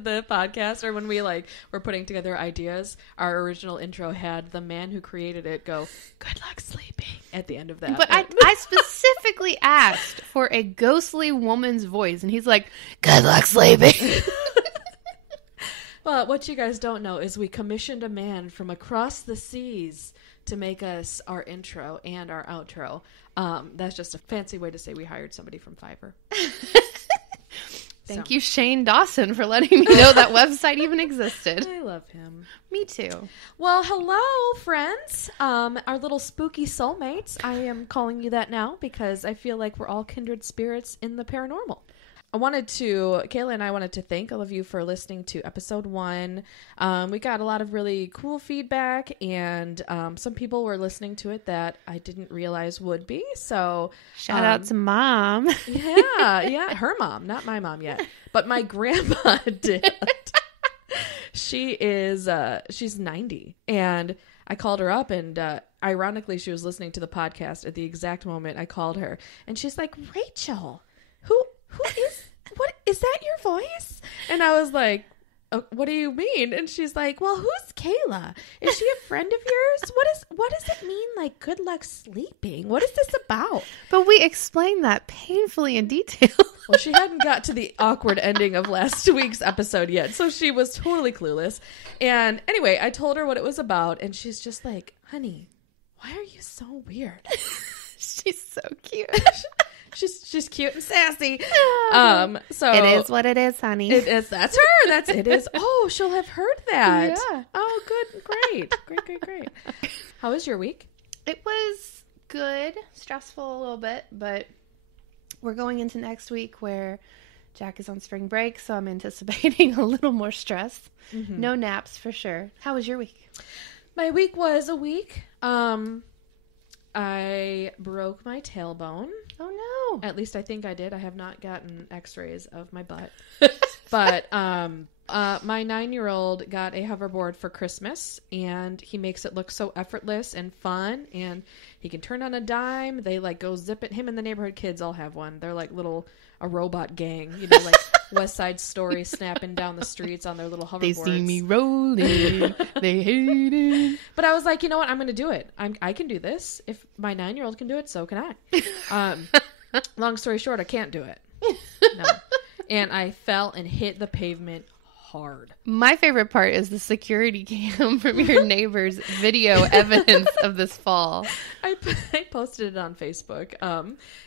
started the podcast, or when we were putting together ideas, our original intro had the man who created it go, "Good luck sleeping," at the end of that. But I specifically asked for a ghostly woman's voice, and he's like, "Good luck sleeping." Well, what you guys don't know is we commissioned a man from across the seas to make us our intro and our outro. That's just a fancy way to say we hired somebody from Fiverr. Thank you, Shane Dawson, for letting me know that website even existed. I love him. Me too. Well, hello, friends. Our little spooky soulmates. I am calling you that now because I feel like we're all kindred spirits in the paranormal. Kaila and I wanted to thank all of you for listening to episode 1. We got a lot of really cool feedback, and some people were listening to it that I didn't realize would be. So shout out to Mom. Yeah, her mom, not my mom yet, but my grandma did. She's 90, and I called her up, and ironically, she was listening to the podcast at the exact moment I called her, and she's like, "Rachel, what is that your voice?" And I was like, "Oh, what do you mean?" And she's like, "Well, who's Kaila? Is she a friend of yours? What does it mean, like, good luck sleeping? What is this about?" But we explained that painfully in detail. Well, she hadn't got to the awkward ending of last week's episode yet, so she was totally clueless. And anyway, I told her what it was about, and she's just like, "Honey, why are you so weird?" She's so cute. She's cute and sassy. So it is what it is, honey. It is. That's her. It is. Oh, she'll have heard that. Yeah. Oh, good. Great. How was your week? It was good. Stressful a little bit, but we're going into next week where Jack is on spring break, so I'm anticipating a little more stress. Mm-hmm. No naps for sure. How was your week? My week was a week. I broke my tailbone. Oh no. At least I think I did. I have not gotten x-rays of my butt. But my 9-year-old got a hoverboard for Christmas, and he makes it look so effortless and fun, and he can turn on a dime. They go zip it. Him and the neighborhood kids all have one. They're like a robot gang, like West Side Story snapping down the streets on their little hoverboards. They see me rolling. They hate it. But I was like, you know what? I'm going to do it. I can do this. If my 9-year-old can do it, so can I. Long story short, I can't do it. No. And I fell and hit the pavement hard. My favorite part is the security cam from your neighbor's video evidence of this fall. I posted it on Facebook.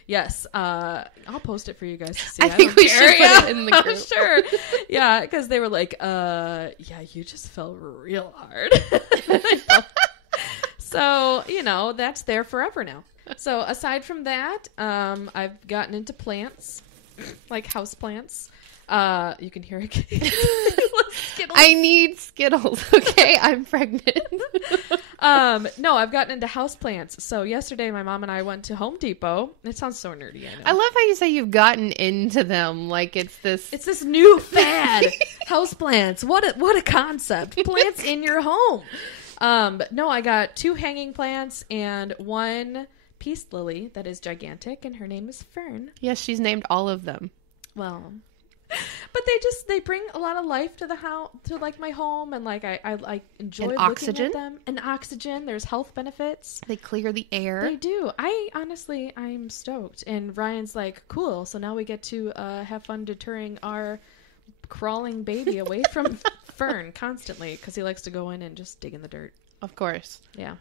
Yes, I'll post it for you guys to see. I think we should put it in the group. Sure. Yeah, because they were like, yeah, you just fell real hard. So, that's there forever now. So aside from that, I've gotten into plants, like house plants. You can hear it. Skittles. I need Skittles, okay? I'm pregnant. No, I've gotten into houseplants. So yesterday, my mom and I went to Home Depot. It sounds so nerdy, I know. I love how you say you've gotten into them. Like it's this new fad. Houseplants. What a concept. Plants in your home. But no, I got 2 hanging plants and 1 peace lily that is gigantic, and her name is Fern. Yes, she's named all of them. Well, but they bring a lot of life to the house, to my home, and I enjoy and looking oxygen. at them. And oxygen. There's health benefits. They clear the air. They do. I'm stoked. And Ryan's like, cool. So now we get to have fun deterring our crawling baby away from Fern constantly, because he likes to go in and just dig in the dirt. Of course. Yeah.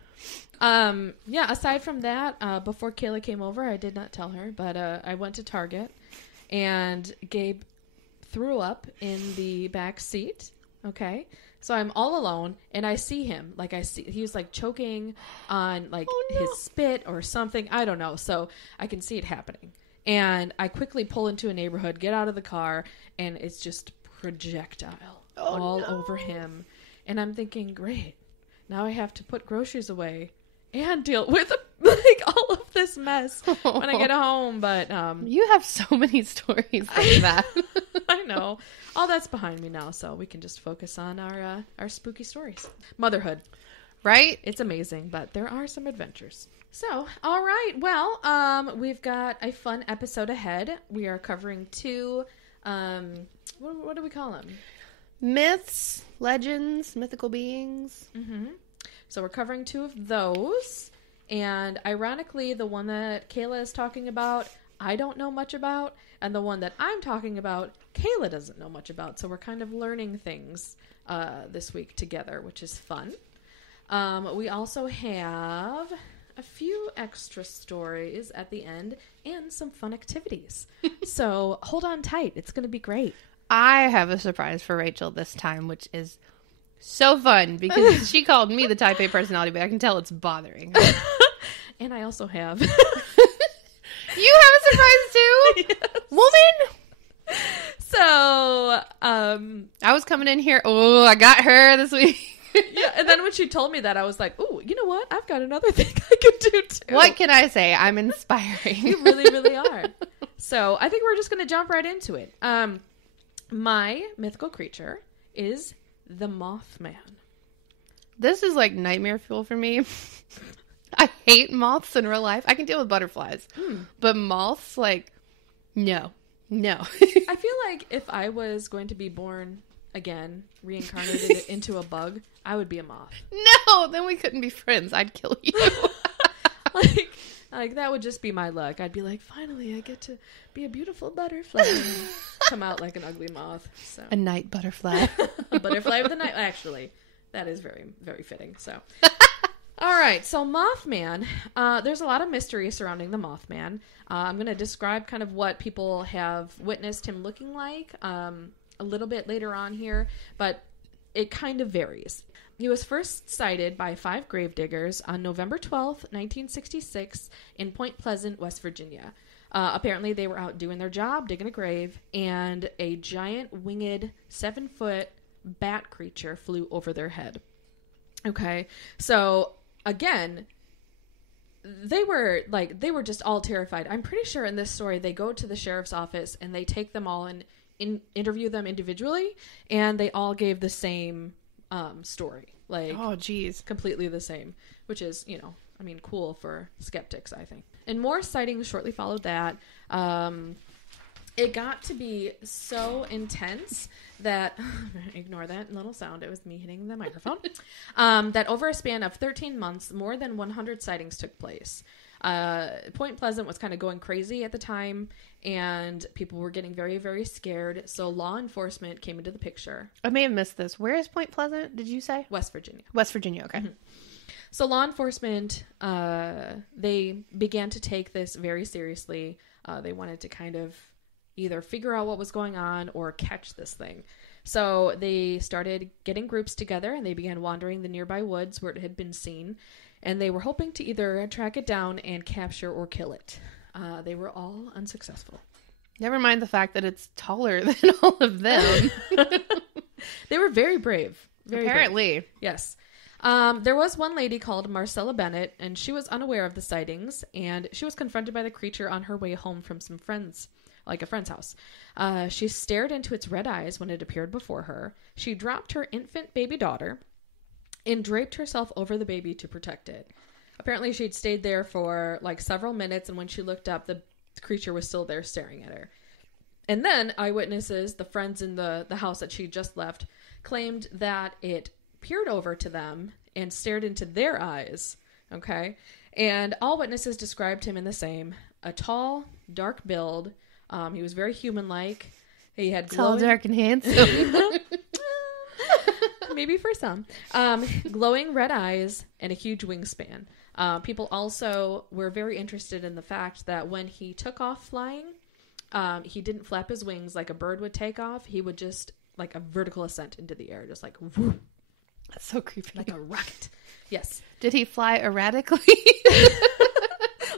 Aside from that, before Kaila came over, I did not tell her, but I went to Target, and Gabe threw up in the back seat. Okay. So I'm all alone, and I see him. He was choking on his spit or something. I don't know. So I can see it happening. And I quickly pull into a neighborhood, get out of the car, and it's just projectile all over him. And I'm thinking, great. Now I have to put groceries away and deal with all of this mess when I get home. But you have so many stories like that. I know. All that's behind me now, so we can just focus on our spooky stories. Motherhood. Right? It's amazing, but there are some adventures. So, all right. Well, we've got a fun episode ahead. We are covering 2, what do we call them? Myths, legends, mythical beings. Mm-hmm. So we're covering 2 of those. And ironically, the one that Kaila is talking about, I don't know much about. And the one that I'm talking about, Kaila doesn't know much about. So we're kind of learning things this week together, which is fun. We also have a few extra stories at the end and some fun activities. So hold on tight. It's going to be great. I have a surprise for Rachel this time, which is so fun because she called me the type A personality, but I can tell it's bothering her. And I also have. You have a surprise too? Yes. Woman! So, I was coming in here, oh, I got her this week. yeah, and then when she told me that, I was like, "Ooh, you know what? I've got another thing I could do too." What can I say? I'm inspiring. You really, really are. So I think we're just going to jump right into it. My mythical creature is the Mothman. This is like nightmare fuel for me. I hate moths in real life. I can deal with butterflies, but moths, like, no. I feel like if I was going to be born again, reincarnated into a bug, I would be a moth. No, then we couldn't be friends. I'd kill you. like that would just be my luck. I'd be like, finally, I get to be a beautiful butterfly. And come out like an ugly moth. So A night butterfly. a butterfly with a night. Actually, that is very, very fitting. So, all right. So Mothman. There's a lot of mystery surrounding the Mothman. I'm going to describe kind of what people have witnessed him looking like a little bit later on here, but it kind of varies. He was first sighted by 5 gravediggers on November 12th, 1966 in Point Pleasant, West Virginia. Apparently they were out doing their job, digging a grave, and a giant winged 7-foot bat creature flew over their head. Okay, so again, they were just all terrified. I'm pretty sure in this story they go to the sheriff's office and they take them all and interview them individually, and they all gave the same story. Like, oh, geez. Completely the same, which is, cool for skeptics, I think. And more sightings shortly followed that. It got to be so intense that, ignore that little sound, it was me hitting the microphone, that over a span of 13 months, more than 100 sightings took place. Point Pleasant was kind of going crazy at the time, and people were getting very, very scared, so law enforcement came into the picture. I may have missed this. Where is Point Pleasant, did you say? West Virginia. West Virginia, okay. Mm-hmm. So law enforcement, they began to take this very seriously. They wanted to kind of either figure out what was going on or catch this thing. So they started getting groups together, and they began wandering the nearby woods where it had been seen. And they were hoping to either track it down and capture or kill it. They were all unsuccessful. Never mind the fact that it's taller than all of them. They were very brave. Apparently. Brave. Yes. There was one lady called Marcella Bennett, and she was unaware of the sightings, and she was confronted by the creature on her way home from some friends, like a friend's house. She stared into its red eyes when it appeared before her. She dropped her infant baby daughter and draped herself over the baby to protect it. Apparently she'd stayed there for like several minutes, and when she looked up, the creature was still there staring at her. And then eyewitnesses, the friends in the house that she just left, claimed that it peered over to them and stared into their eyes. Okay? And all witnesses described him in the same. A tall, dark build. He was very human-like. He had glowing... Tall, dark, and handsome. Maybe for some. Glowing red eyes and a huge wingspan. People also were very interested in the fact that when he took off flying, he didn't flap his wings like a bird would take off. He would just, like a vertical ascent into the air, just like, whoo. That's so creepy. Like a rocket. Yes. Did he fly erratically?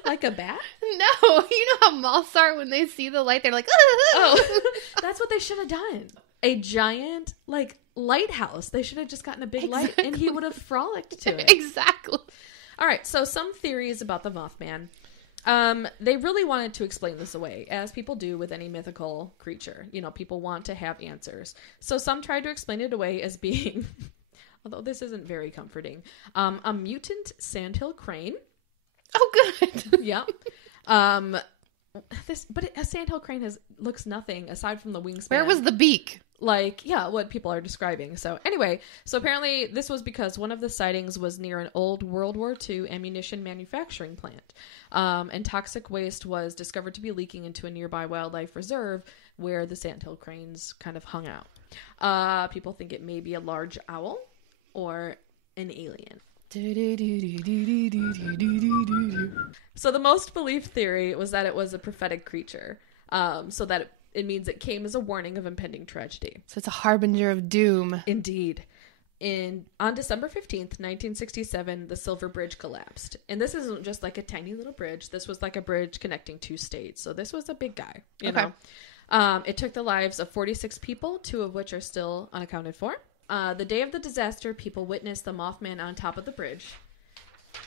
Like a bat? No. You know how moths are when they see the light, they're like, oh, that's what they should have done. A giant, like, lighthouse. They should have just gotten a big light, and he would have frolicked to it. Exactly. All right, so some theories about the Mothman. They really wanted to explain this away, as people do with any mythical creature. People want to have answers. So some tried to explain it away as being, although this isn't very comforting, a mutant sandhill crane. Oh, good. Yep. But a sandhill crane looks nothing aside from the wingspan. Where was the beak? like, yeah, what people are describing. So anyway, so apparently this was because one of the sightings was near an old World War II ammunition manufacturing plant. And toxic waste was discovered to be leaking into a nearby wildlife reserve where the sandhill cranes kind of hung out. People think it may be a large owl or an alien. So the most believed theory was that it was a prophetic creature. So that it means it came as a warning of impending tragedy. So it's a harbinger of doom. Indeed. On December 15th, 1967, the Silver Bridge collapsed. And this isn't just like a tiny little bridge. This was like a bridge connecting 2 states. So this was a big guy, you know. It took the lives of 46 people, 2 of which are still unaccounted for. The day of the disaster, people witnessed the Mothman on top of the bridge.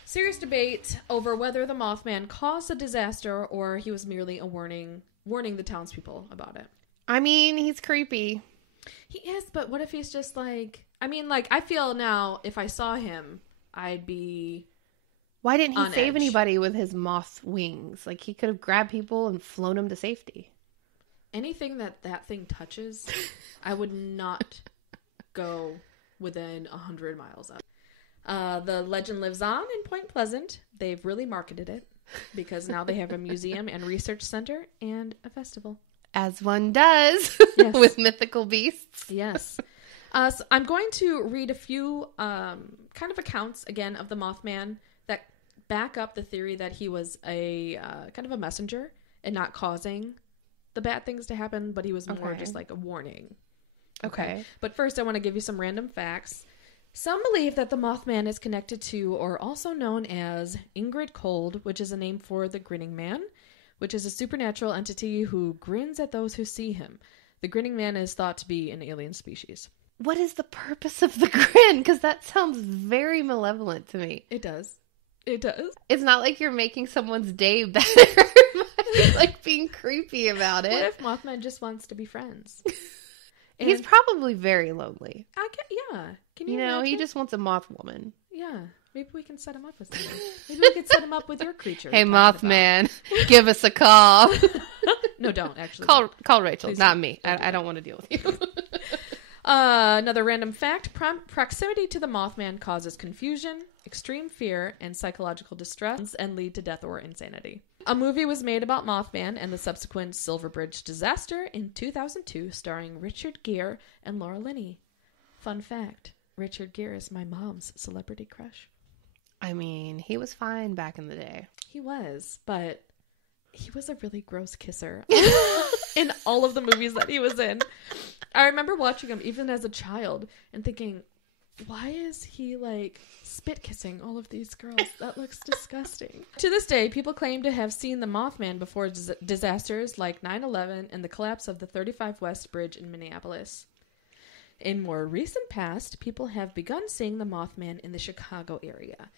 Serious debate over whether the Mothman caused the disaster or he was merely a warning the townspeople about it. I mean, he's creepy. He is, but what if he's just like... I mean, like, I feel now, if I saw him, I'd be... Why didn't he on save edge. anybody with his moth wings? Like, he could have grabbed people and flown them to safety. Anything that thing touches, I would not go within 100 miles of. The legend lives on in Point Pleasant. They've really marketed it because now they have a museum and research center and a festival. As one does Yes. with mythical beasts. Yes. So I'm going to read a few kind of accounts, again, of the Mothman that back up the theory that he was a kind of a messenger and not causing the bad things to happen, but he was more just like a warning. Okay. But first, I want to give you some random facts. Some believe that the Mothman is connected to, or also known as, Ingrid Cold, which is a name for the Grinning Man, which is a supernatural entity who grins at those who see him. The Grinning Man is thought to be an alien species. What is the purpose of the grin? Because that sounds very malevolent to me. It does. It does. It's not like you're making someone's day better. Like being creepy about it. What if Mothman just wants to be friends? He's probably very lonely. Yeah. Can you You know, imagine? he just wants a moth woman. Yeah. Maybe we can set him up with something. Maybe we could set him up with your creature. Hey, we talked Mothman, give us a call. about. No, don't actually. Call Rachel, Please not don't. me. Don't do I don't want to deal with you. Another random fact. Proximity to the Mothman causes confusion, extreme fear, and psychological distress, and lead to death or insanity. A movie was made about Mothman and the subsequent Silver Bridge disaster in 2002, starring Richard Gere and Laura Linney. Fun fact, Richard Gere is my mom's celebrity crush. I mean, he was fine back in the day. He was, but he was a really gross kisser in all of the movies that he was in. I remember watching him even as a child and thinking, why is he like spit kissing all of these girls? That looks disgusting. To this day, people claim to have seen the Mothman before disasters like 9/11 and the collapse of the 35 West Bridge in Minneapolis. In more recent past, people have begun seeing the Mothman in the Chicago area.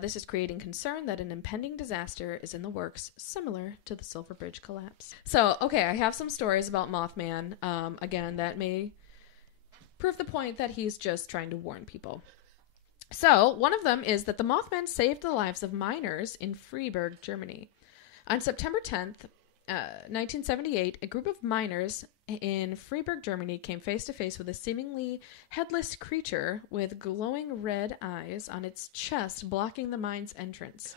This is creating concern that an impending disaster is in the works, similar to the Silver Bridge collapse. So, okay, I have some stories about Mothman, again, that may prove the point that he's just trying to warn people. So, one of them is that the Mothman saved the lives of miners in Freiburg, Germany. On September 10th, 1978, a group of miners in Freiburg, Germany came face to face with a seemingly headless creature with glowing red eyes on its chest blocking the mine's entrance.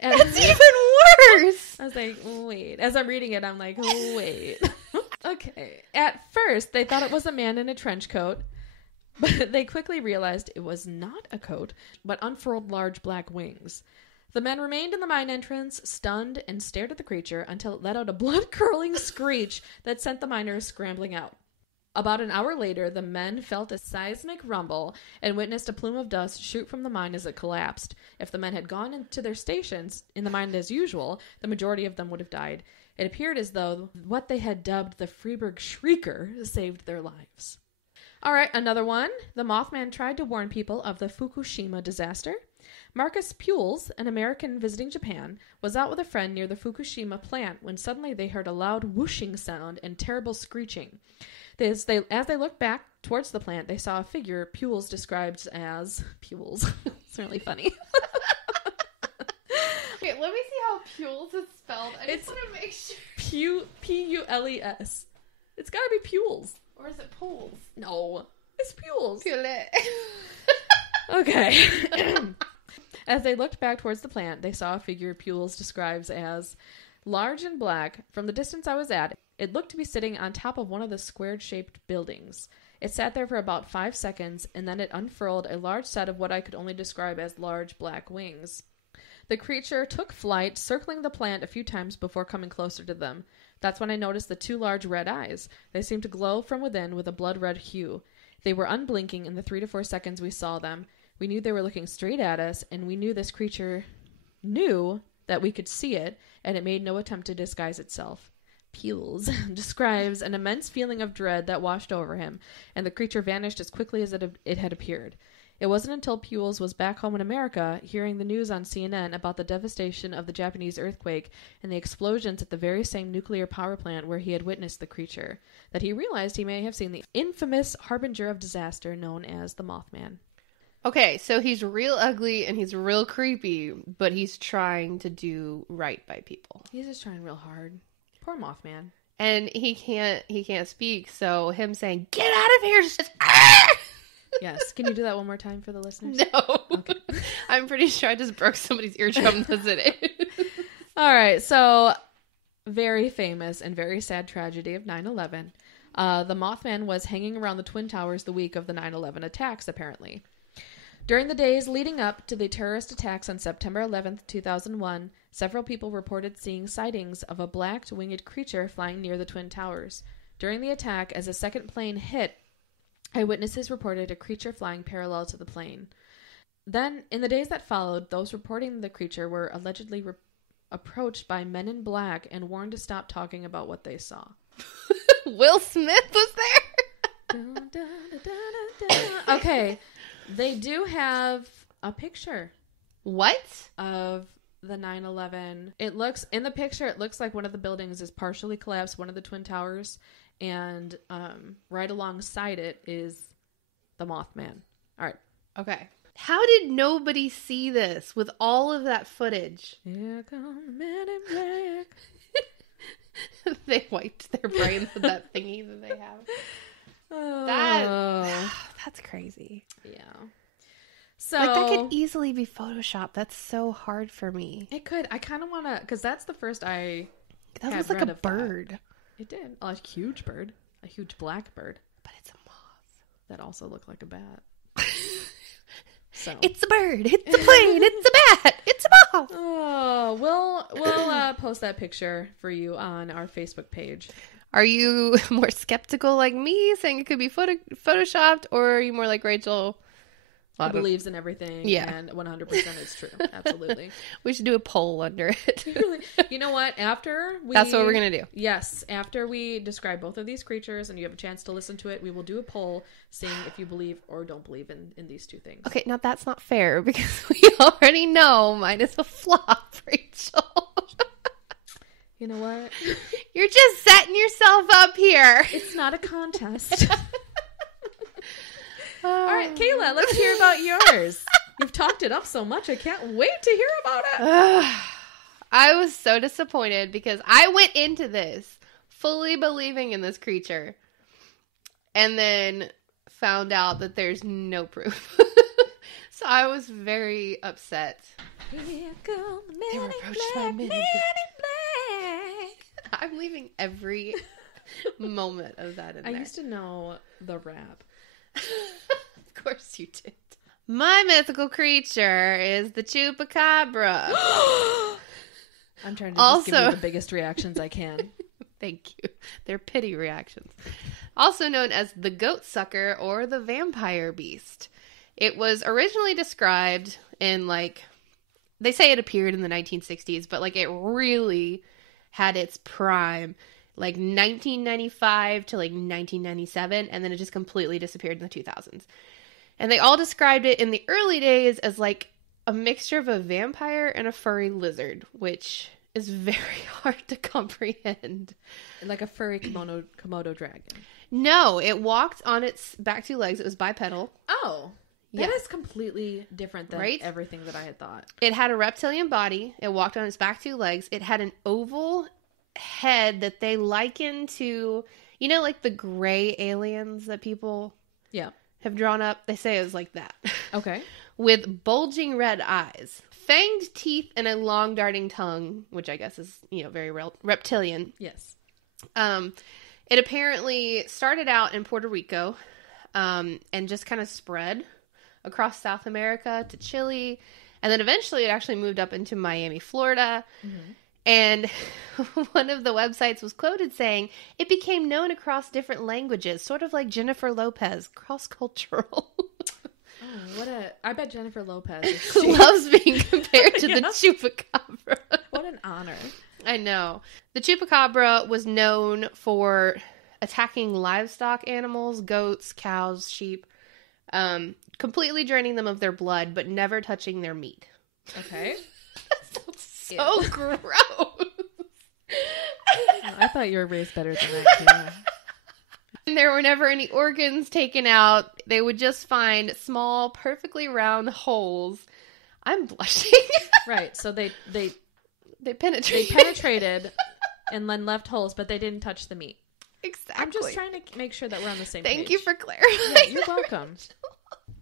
And That's even worse! I was like, wait. As I'm reading it, I'm like, wait. Okay. At first, they thought it was a man in a trench coat, but they quickly realized it was not a coat, but unfurled large black wings. The men remained in the mine entrance, stunned, and stared at the creature until it let out a blood-curdling screech that sent the miners scrambling out. About an hour later, the men felt a seismic rumble and witnessed a plume of dust shoot from the mine as it collapsed. If the men had gone into their stations in the mine as usual, the majority of them would have died. It appeared as though what they had dubbed the Freiburg Shrieker saved their lives. All right, another one. The Mothman tried to warn people of the Fukushima disaster. Marcus Pules, an American visiting Japan, was out with a friend near the Fukushima plant when suddenly they heard a loud whooshing sound and terrible screeching. As they looked back towards the plant, they saw a figure Pules described as... Pules. It's really funny. Okay, let me see how Pules is spelled. I just want to make sure. Pules. It's gotta be Pules. Or is it pools? No. It's Pules. Pule. Okay. As they looked back towards the plant, they saw a figure Pules describes as large and black. From the distance I was at, it looked to be sitting on top of one of the square-shaped buildings. It sat there for about 5 seconds, and then it unfurled a large set of what I could only describe as large black wings. The creature took flight, circling the plant a few times before coming closer to them. That's when I noticed the 2 large red eyes. They seemed to glow from within with a blood-red hue. They were unblinking in the 3 to 4 seconds we saw them. We knew they were looking straight at us, and we knew this creature knew that we could see it, and it made no attempt to disguise itself. Pules describes an immense feeling of dread that washed over him, and the creature vanished as quickly as it had appeared. It wasn't until Pules was back home in America, hearing the news on CNN about the devastation of the Japanese earthquake and the explosions at the very same nuclear power plant where he had witnessed the creature, that he realized he may have seen the infamous harbinger of disaster known as the Mothman. Okay, so he's real ugly and he's real creepy, but he's trying to do right by people. He's just trying real hard. Poor Mothman. And he can't speak, so him saying, "Get out of here!" Just ah! Yes. Can you do that one more time for the listeners? No. Okay. I'm pretty sure I just broke somebody's eardrum. Does it? All right. So, very famous and very sad tragedy of 9/11. The Mothman was hanging around the Twin Towers the week of the 9/11 attacks, apparently. During the days leading up to the terrorist attacks on September 11th, 2001, several people reported seeing sightings of a black winged creature flying near the Twin Towers. During the attack, as a second plane hit, eyewitnesses reported a creature flying parallel to the plane. Then, in the days that followed, those reporting the creature were allegedly approached by men in black and warned to stop talking about what they saw. Will Smith was there? Dun, dun, dun, dun, dun. Okay, they do have a picture. What? Of the 9/11. It looks, in the picture, it looks like one of the buildings is partially collapsed, one of the Twin Towers, and right alongside it is the Mothman. All right. Okay. How did nobody see this with all of that footage? Here come the men in black. They wiped their brains with that thingy that they have. Oh. That's crazy. Yeah. So like, that could easily be Photoshopped. That's so hard for me. It could. I kind of want to, because that's the first I That had was like read a of that. bird. It did. A huge bird. A huge black bird. But it's a moth. That also looked like a bat. So it's a bird. It's a plane. It's a bat. It's a moth. Oh, we'll post that picture for you on our Facebook page. Are you more skeptical like me, saying it could be photoshopped, or are you more like Rachel? Who believes in everything, yeah, and 100% it's true. Absolutely. We should do a poll under it. You know what? After we... That's what we're going to do. Yes. After we describe both of these creatures and you have a chance to listen to it, we will do a poll seeing if you believe or don't believe in these two things. Okay, now that's not fair because we already know mine is a flop, Rachel. You know what? You're just setting yourself up here. It's not a contest. All right, Kaila, let's hear about yours. You've talked it up so much. I can't wait to hear about it. I was so disappointed because I went into this fully believing in this creature and then found out that there's no proof. So I was very upset. Here come the They were men in approached black, by men in men in black. I'm leaving every moment of that in there. I used to know the rap. Of course you did. My mythical creature is the Chupacabra. I'm trying to just give you the biggest reactions I can. Thank you. They're pity reactions. Also known as the goat sucker or the vampire beast. It was originally described in, like, they say it appeared in the 1960s, but, like, it really had its prime, like, 1995 to, like, 1997, and then it just completely disappeared in the 2000s. And they all described it in the early days as, like, a mixture of a vampire and a furry lizard, which is very hard to comprehend. Like a furry Komodo dragon. No, it walked on its back two legs. It was bipedal. Oh. That is completely different than everything that I had thought. It had a reptilian body. It walked on its back two legs. It had an oval head that they likened to You know, like the gray aliens that people have drawn up? They say it was like that. Okay. With bulging red eyes, fanged teeth, and a long darting tongue, which I guess is, very reptilian. Yes. It apparently started out in Puerto Rico, and just kind of spread across South America to Chile. And then eventually it actually moved up into Miami, Florida. Mm-hmm. And one of the websites was quoted saying, it became known across different languages, sort of like Jennifer Lopez, cross-cultural. I bet Jennifer Lopez loves being compared to the Chupacabra. What an honor. I know. The Chupacabra was known for attacking livestock animals, goats, cows, sheep, completely draining them of their blood, but never touching their meat. Okay. So gross. I thought you were raised better than that, too. And there were never any organs taken out. They would just find small, perfectly round holes. I'm blushing. Right. So they penetrated. They penetrated and then left holes, but they didn't touch the meat. Exactly. I'm just trying to make sure that we're on the same page. Thank you for clarifying. Yeah, you're welcome.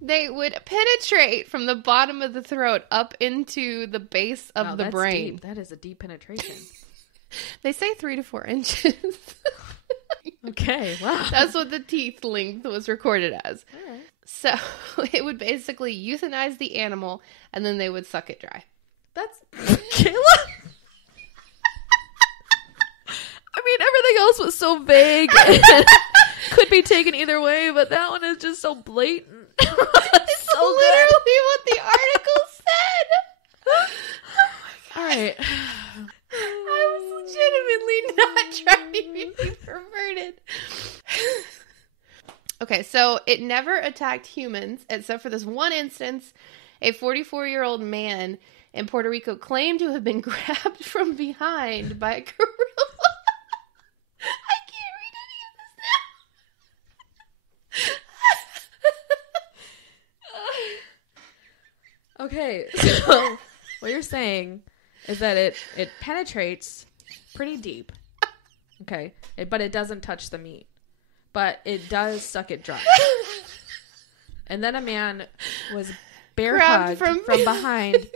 They would penetrate from the bottom of the throat up into the base of the brain. Deep. That is a deep penetration. They say 3 to 4 inches. Okay, wow. That's what the teeth length was recorded as. All right. So it would basically euthanize the animal, and then they would suck it dry. That's... Kayla? I mean, everything else was so vague and could be taken either way, but that one is just so blatant. It's so literally what the article said. Oh my God. All right. I was legitimately not trying to be perverted. Okay, so it never attacked humans, except for this one instance. A 44-year-old man in Puerto Rico claimed to have been grabbed from behind by a gorilla. I can't read any of this now. Okay, so what you're saying is that it penetrates pretty deep. Okay, but it doesn't touch the meat. But it does suck it dry. And then a man was bear hugged from behind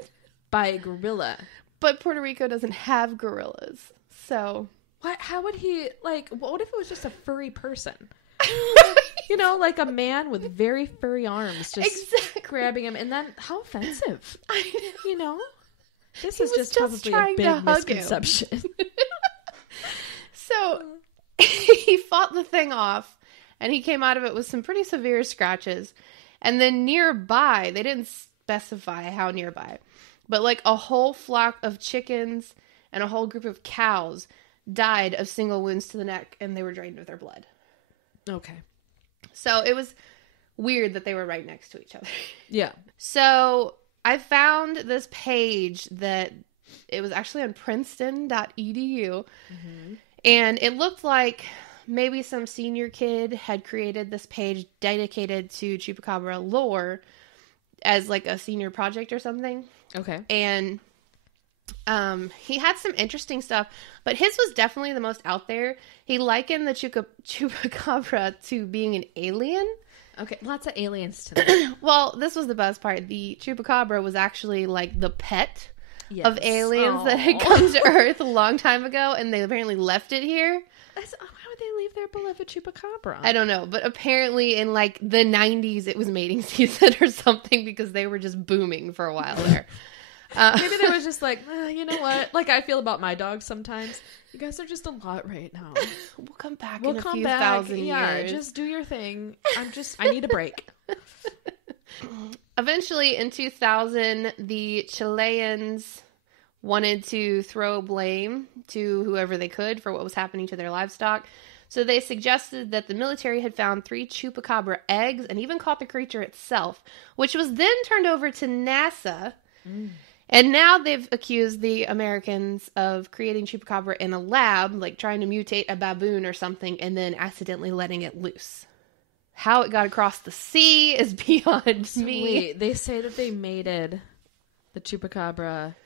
by a gorilla. But Puerto Rico doesn't have gorillas, so... What? How would he, what if it was just a furry person? Like a man with very furry arms just grabbing him. And then, how offensive. I know. This is just probably a big misconception. So, he fought the thing off, and he came out of it with some pretty severe scratches. And then nearby, they didn't specify how nearby, but a whole flock of chickens and a whole group of cows died of single wounds to the neck, and they were drained of their blood. Okay. So it was weird that they were right next to each other. Yeah. So I found this page that it was actually on princeton.edu, mm-hmm. and it looked like maybe some senior kid had created this page dedicated to Chupacabra lore as a senior project or something. Okay. And he had some interesting stuff, but his was definitely the most out there. He likened the Chupacabra to being an alien. Okay, lots of aliens today. Well, this was the best part. The Chupacabra was actually the pet of aliens that had come to Earth a long time ago, and they apparently left it here. Why would they leave their beloved Chupacabra? I don't know, but apparently in the 90s it was mating season or something because they were just booming for a while there. Maybe they was just you know what? I feel about my dogs sometimes. You guys are just a lot right now. We'll come back in a few thousand years. Yeah, just do your thing. I need a break. Eventually, in 2000, the Chileans wanted to throw blame to whoever they could for what was happening to their livestock. So they suggested that the military had found 3 Chupacabra eggs and even caught the creature itself, which was then turned over to NASA. Mm. And now they've accused the Americans of creating Chupacabra in a lab, trying to mutate a baboon or something, and then accidentally letting it loose. How it got across the sea is beyond me. Wait, they say that they mated the Chupacabra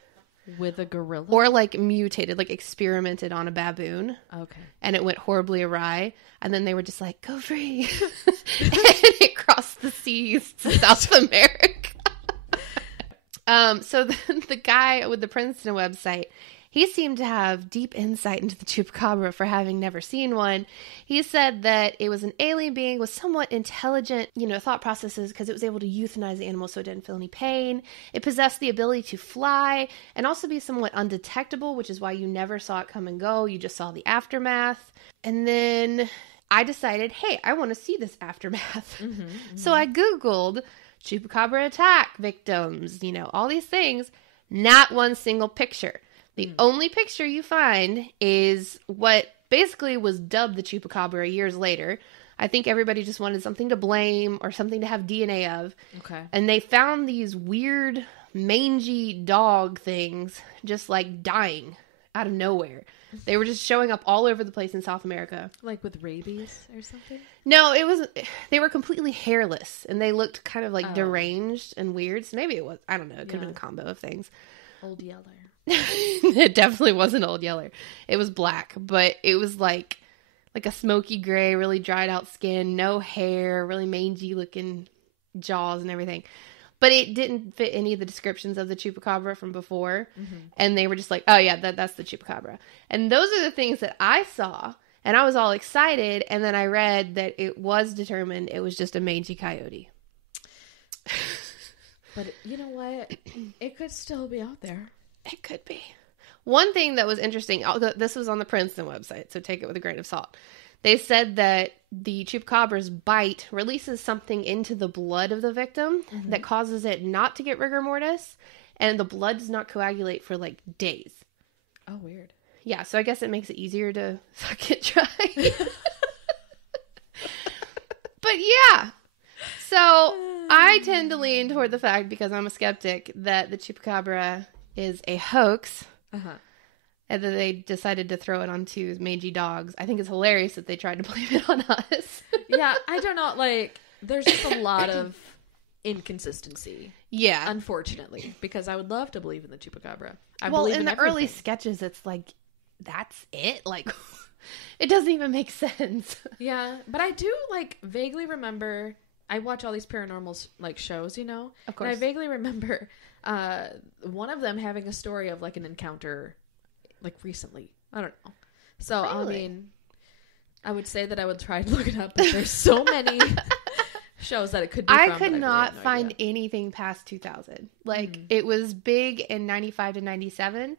With a gorilla? Or like mutated, like experimented on a baboon. Okay. And it went horribly awry. And then they were just like, go free. And it crossed the seas to South America. So the guy with the Princeton website, he seemed to have deep insight into the Chupacabra for having never seen one. He said that it was an alien being with somewhat intelligent, thought processes because it was able to euthanize the animal so it didn't feel any pain. It possessed the ability to fly and also be somewhat undetectable, which is why you never saw it come and go. You just saw the aftermath. And then I decided, hey, I want to see this aftermath. Mm-hmm, mm-hmm. So I Googled Chupacabra attack victims, all these things. Not one single picture. The only picture you find is what basically was dubbed the Chupacabra years later. I think everybody just wanted something to blame or something to have DNA of. Okay. And they found these weird, mangy dog things just like dying out of nowhere. They were just showing up all over the place in South America. Like with rabies or something? No, they were completely hairless and they looked kind of like deranged and weird. So maybe it was, I don't know, it could have been a combo of things. Old Yeller. It definitely wasn't Old Yeller. It was black, but it was like a smoky gray, really dried out skin, no hair, really mangy looking jaws and everything. But it didn't fit any of the descriptions of the Chupacabra from before. Mm-hmm. And they were just like, oh yeah, that's the Chupacabra. And those are the things that I saw. And I was all excited. And then I read that it was determined it was just a mangy coyote. But you know what? It could still be out there. It could be. One thing that was interesting, this was on the Princeton website, so take it with a grain of salt. They said that the Chupacabra's bite releases something into the blood of the victim that causes it not to get rigor mortis, and the blood does not coagulate for like days. Oh, weird. Yeah, so I guess it makes it easier to suck it dry. But yeah. So I tend to lean toward the fact, because I'm a skeptic, that the Chupacabra is a hoax. Uh-huh. And then they decided to throw it onto mangy dogs. I think it's hilarious that they tried to blame it on us. Yeah, I don't know. Like, there's just a lot of inconsistency. Yeah. Unfortunately. Because I would love to believe in the Chupacabra. Well, in the early sketches, it's like, that's it? Like, it doesn't even make sense. Yeah. But I do, like, vaguely remember... I watch all these paranormal, like, shows, Of course. And I vaguely remember one of them having a story of, like, an encounter... like recently. I don't know. So, really? I mean, I would say that I would try to look it up, but there's so many shows that it could be from. I could not find anything past 2000. Like, it was big in 95 to 97,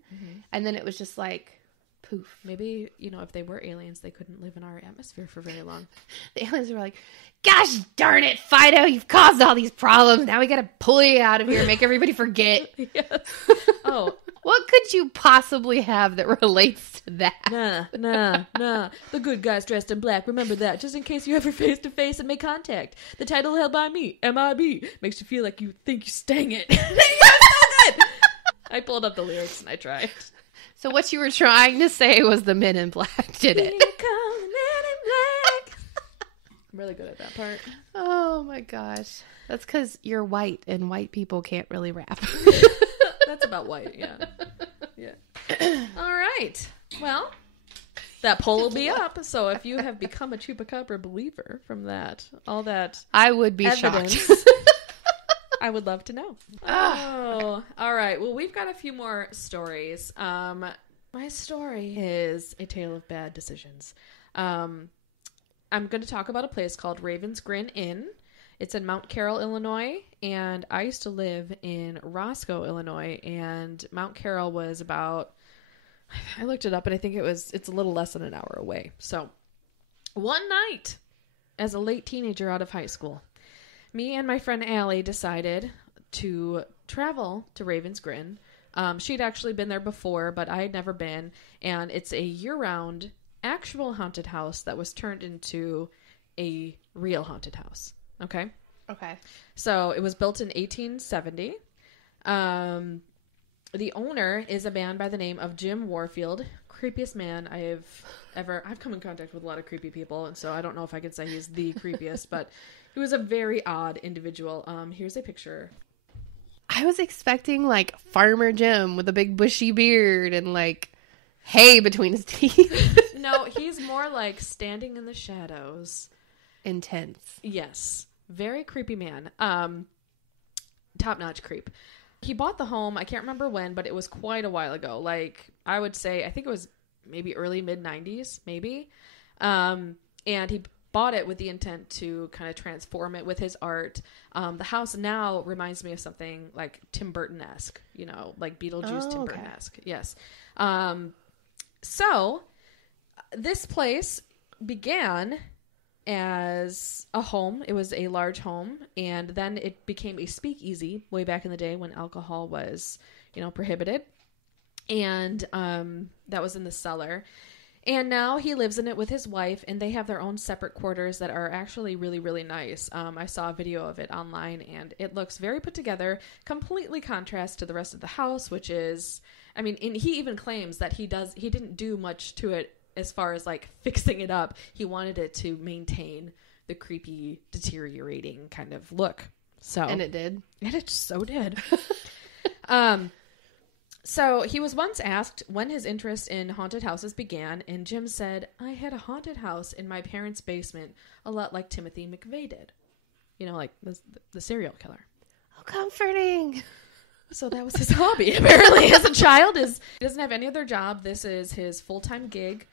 and then it was just like, poof. Maybe, if they were aliens, they couldn't live in our atmosphere for very long. The aliens were like, gosh darn it, Fido, you've caused all these problems. Now we gotta pull you out of here and make everybody forget. Yes. Oh, what could you possibly have that relates to that? Nah. The good guys dressed in black. Remember that, just in case you ever face to face and make contact. The title held by me, MIB, makes you feel like you think you stang it. So good. I pulled up the lyrics and I tried. So what you were trying to say was the Men in Black did it. Men in Black. I'm really good at that part. Oh my gosh. That's because you're white and white people can't really rap. That's about white, yeah. All right. Well, that poll will be up. So if you have become a Chupacabra believer from that, all that I would be evidence, shocked. I would love to know. Oh, all right. Well, we've got a few more stories. My story is a tale of bad decisions. I'm going to talk about a place called Raven's Grin Inn. It's in Mount Carroll, Illinois, and I used to live in Roscoe, Illinois, and Mount Carroll was about, I looked it up, and I think it's a little less than an hour away. So, one night, as a late teenager out of high school, me and my friend Allie decided to travel to Raven's Grin. She'd actually been there before, but I had never been, and it's a year-round actual haunted house that was turned into a real haunted house. Okay. So it was built in 1870. The owner is a man by the name of Jim Warfield. Creepiest man I've come in contact with a lot of creepy people, and so I don't know if I could say he's the creepiest, but he was a very odd individual. Here's a picture. I was expecting like Farmer Jim with a big bushy beard and like hay between his teeth. No, he's more like standing in the shadows. Intense. Yes. Very creepy man. Top-notch creep. He bought the home, I can't remember when, but it was quite a while ago. Like, I would say, I think it was maybe early mid-90s, maybe. And he bought it with the intent to kind of transform it with his art. The house now reminds me of something like Tim Burton-esque, you know, like Beetlejuice, Tim Burton-esque. Yes. So this place began as a home. It was a large home, and then it became a speakeasy way back in the day when alcohol was, you know, prohibited. And that was in the cellar. And now he lives in it with his wife, and they have their own separate quarters that are actually really, really nice. I saw a video of it online, and it looks very put together, completely contrast to the rest of the house, which is, I mean, and he even claims that he didn't do much to it as far as like fixing it up. He wanted it to maintain the creepy, deteriorating kind of look. So, and it did. And it so did. So he was once asked when his interest in haunted houses began, and Jim said, "I had a haunted house in my parents' basement, a lot like Timothy McVeigh did." You know, like the serial killer. Oh, comforting. So that was his hobby, apparently, as a child. He doesn't have any other job. This is his full-time gig.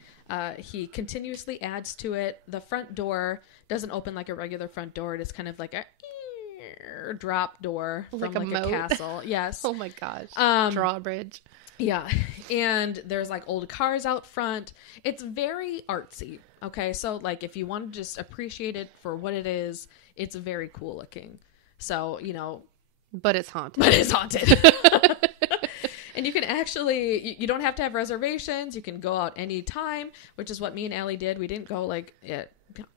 He continuously adds to it. The front door doesn't open like a regular front door. It is kind of like a drop door from like a castle. Yes. Oh my gosh. Drawbridge. Yeah. And there's like old cars out front. It's very artsy. Okay. So like if you want to just appreciate it for what it is, it's very cool looking. So, you know. But it's haunted. And you can actually, you don't have to have reservations. You can go out any time, which is what me and Allie did. We didn't go like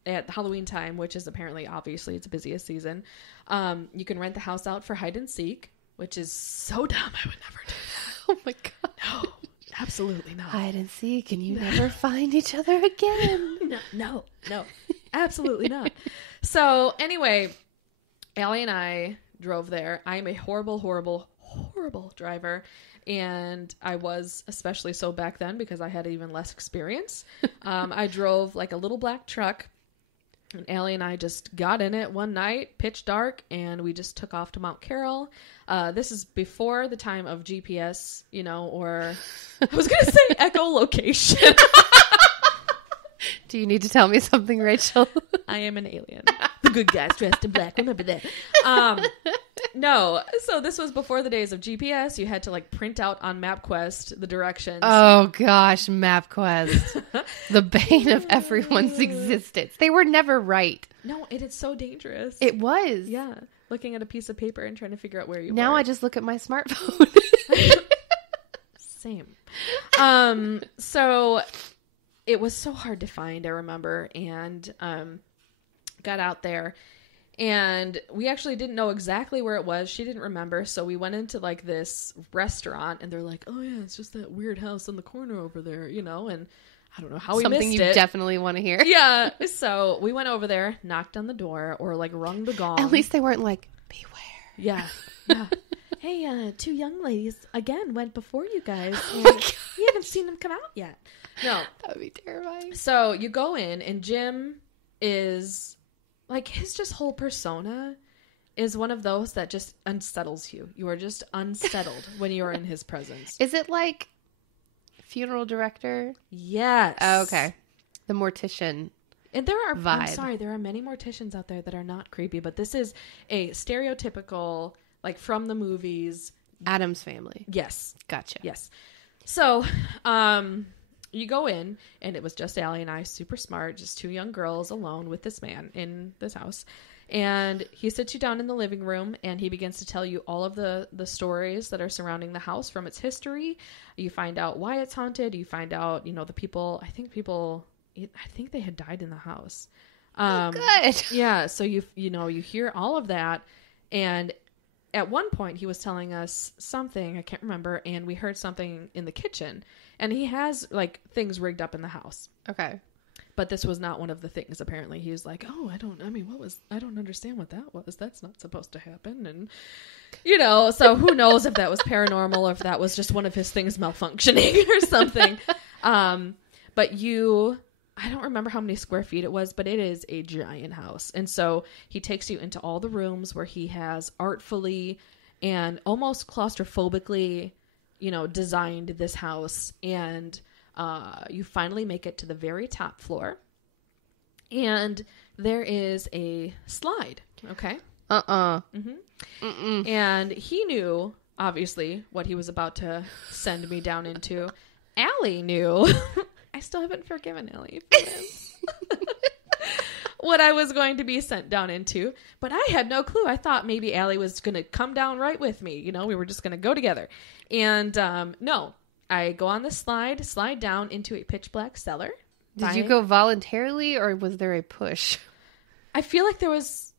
at Halloween time, which is apparently, obviously, it's the busiest season. You can rent the house out for hide and seek, which is so dumb. I would never do that. Oh my God. No, absolutely not. Hide and seek and you never find each other again. No, absolutely not. So anyway, Allie and I drove there. I'm a horrible driver. And I was especially so back then because I had even less experience. I drove like a little black truck, and Allie and I just got in it one night, pitch dark, and we just took off to Mount Carroll. This is before the time of GPS, you know, or I was going to say echolocation. Do you need to tell me something, Rachel? I am an alien. The good guys dressed in black. Remember that. No. So this was before the days of GPS. You had to like print out on MapQuest the directions. Oh gosh, MapQuest. The bane of everyone's existence. They were never right. No, it is so dangerous. It was. Yeah. Looking at a piece of paper and trying to figure out where you were. Now I just look at my smartphone. Same. So it was so hard to find, I remember, and got out there, and we actually didn't know exactly where it was. She didn't remember, so we went into like this restaurant, and they're like, "Oh yeah, it's just that weird house in the corner over there," you know, and I don't know how we missed it. Something you definitely want to hear. Yeah, so we went over there, knocked on the door, or like rung the gong. At least they weren't like, "Beware." Yeah. Hey, two young ladies again went before you guys. Oh my God. You haven't seen them come out yet. No, that would be terrifying. So you go in, and Jim is like, his just whole persona is one of those that just unsettles you. You are just unsettled when you are in his presence. Is it like funeral director? Yes. Oh, okay. The mortician. And there are, vibe. I'm sorry, there are many morticians out there that are not creepy, but this is a stereotypical, like from the movies. Addams Family. Yes. Gotcha. Yes. So, you go in, and it was just Allie and I, super smart, just two young girls alone with this man in this house. And he sits you down in the living room, and he begins to tell you all of the stories that are surrounding the house from its history. You find out why it's haunted. You find out, you know, the people, I think they had died in the house. Good. Yeah. So you hear all of that. And at one point he was telling us something, I can't remember, and we heard something in the kitchen, and he has like things rigged up in the house. Okay. But this was not one of the things, apparently. He was like, I don't understand what that was. That's not supposed to happen. And, so who knows if that was paranormal or if that was just one of his things malfunctioning or something. But I don't remember how many square feet it was, but it is a giant house. And so he takes you into all the rooms where he has artfully and almost claustrophobically, designed this house. And you finally make it to the very top floor. And there is a slide. Okay. Mm-hmm. And he knew, obviously, what he was about to send me down into. Allie knew. I still haven't forgiven Allie for this. What I was going to be sent down into. But I had no clue. I thought maybe Allie was going to come down right with me. We were just going to go together. And no. I go on the slide down into a pitch black cellar. Did you go voluntarily or was there a push? I feel like there was,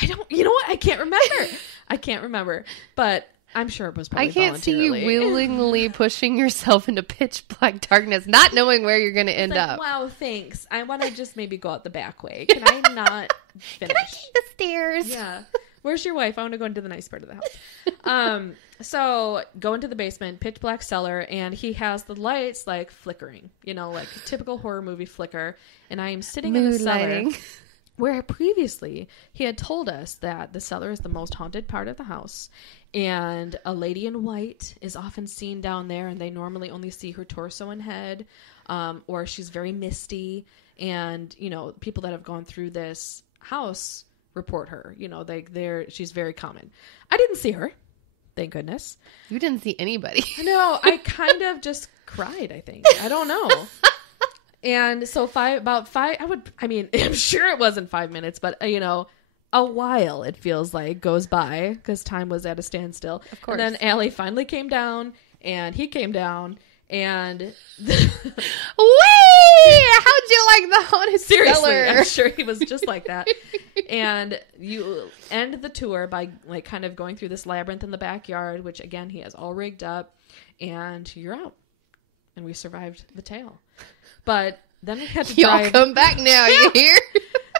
you know what? I can't remember. But I'm sure it was probably voluntarily. I can't see you willingly pushing yourself into pitch black darkness, not knowing where you're going to end up. Wow, thanks. I want to just maybe go out the back way. Can I not finish? Can I take the stairs? Yeah. Where's your wife? I want to go into the nice part of the house. So go into the basement, pitch black cellar, and he has the lights like flickering, like a typical horror movie flicker. And I am sitting in the cellar where previously he had told us that the cellar is the most haunted part of the house. And a lady in white is often seen down there, and they normally only see her torso and head, or she's very misty. And, people that have gone through this house report her. She's very common. I didn't see her. Thank goodness. You didn't see anybody. No, I kind of just cried, I think. I don't know. And so I'm sure it wasn't 5 minutes, but a while it feels like goes by because time was at a standstill. Of course. And then Allie finally came down and he came down and wee! How'd you like the haunted seriously, cellar? I'm sure he was just like that. And you end the tour by like kind of going through this labyrinth in the backyard, which again he has all rigged up, and you're out. And we survived the tale. But then we had to drive. Y'all come back now, you hear?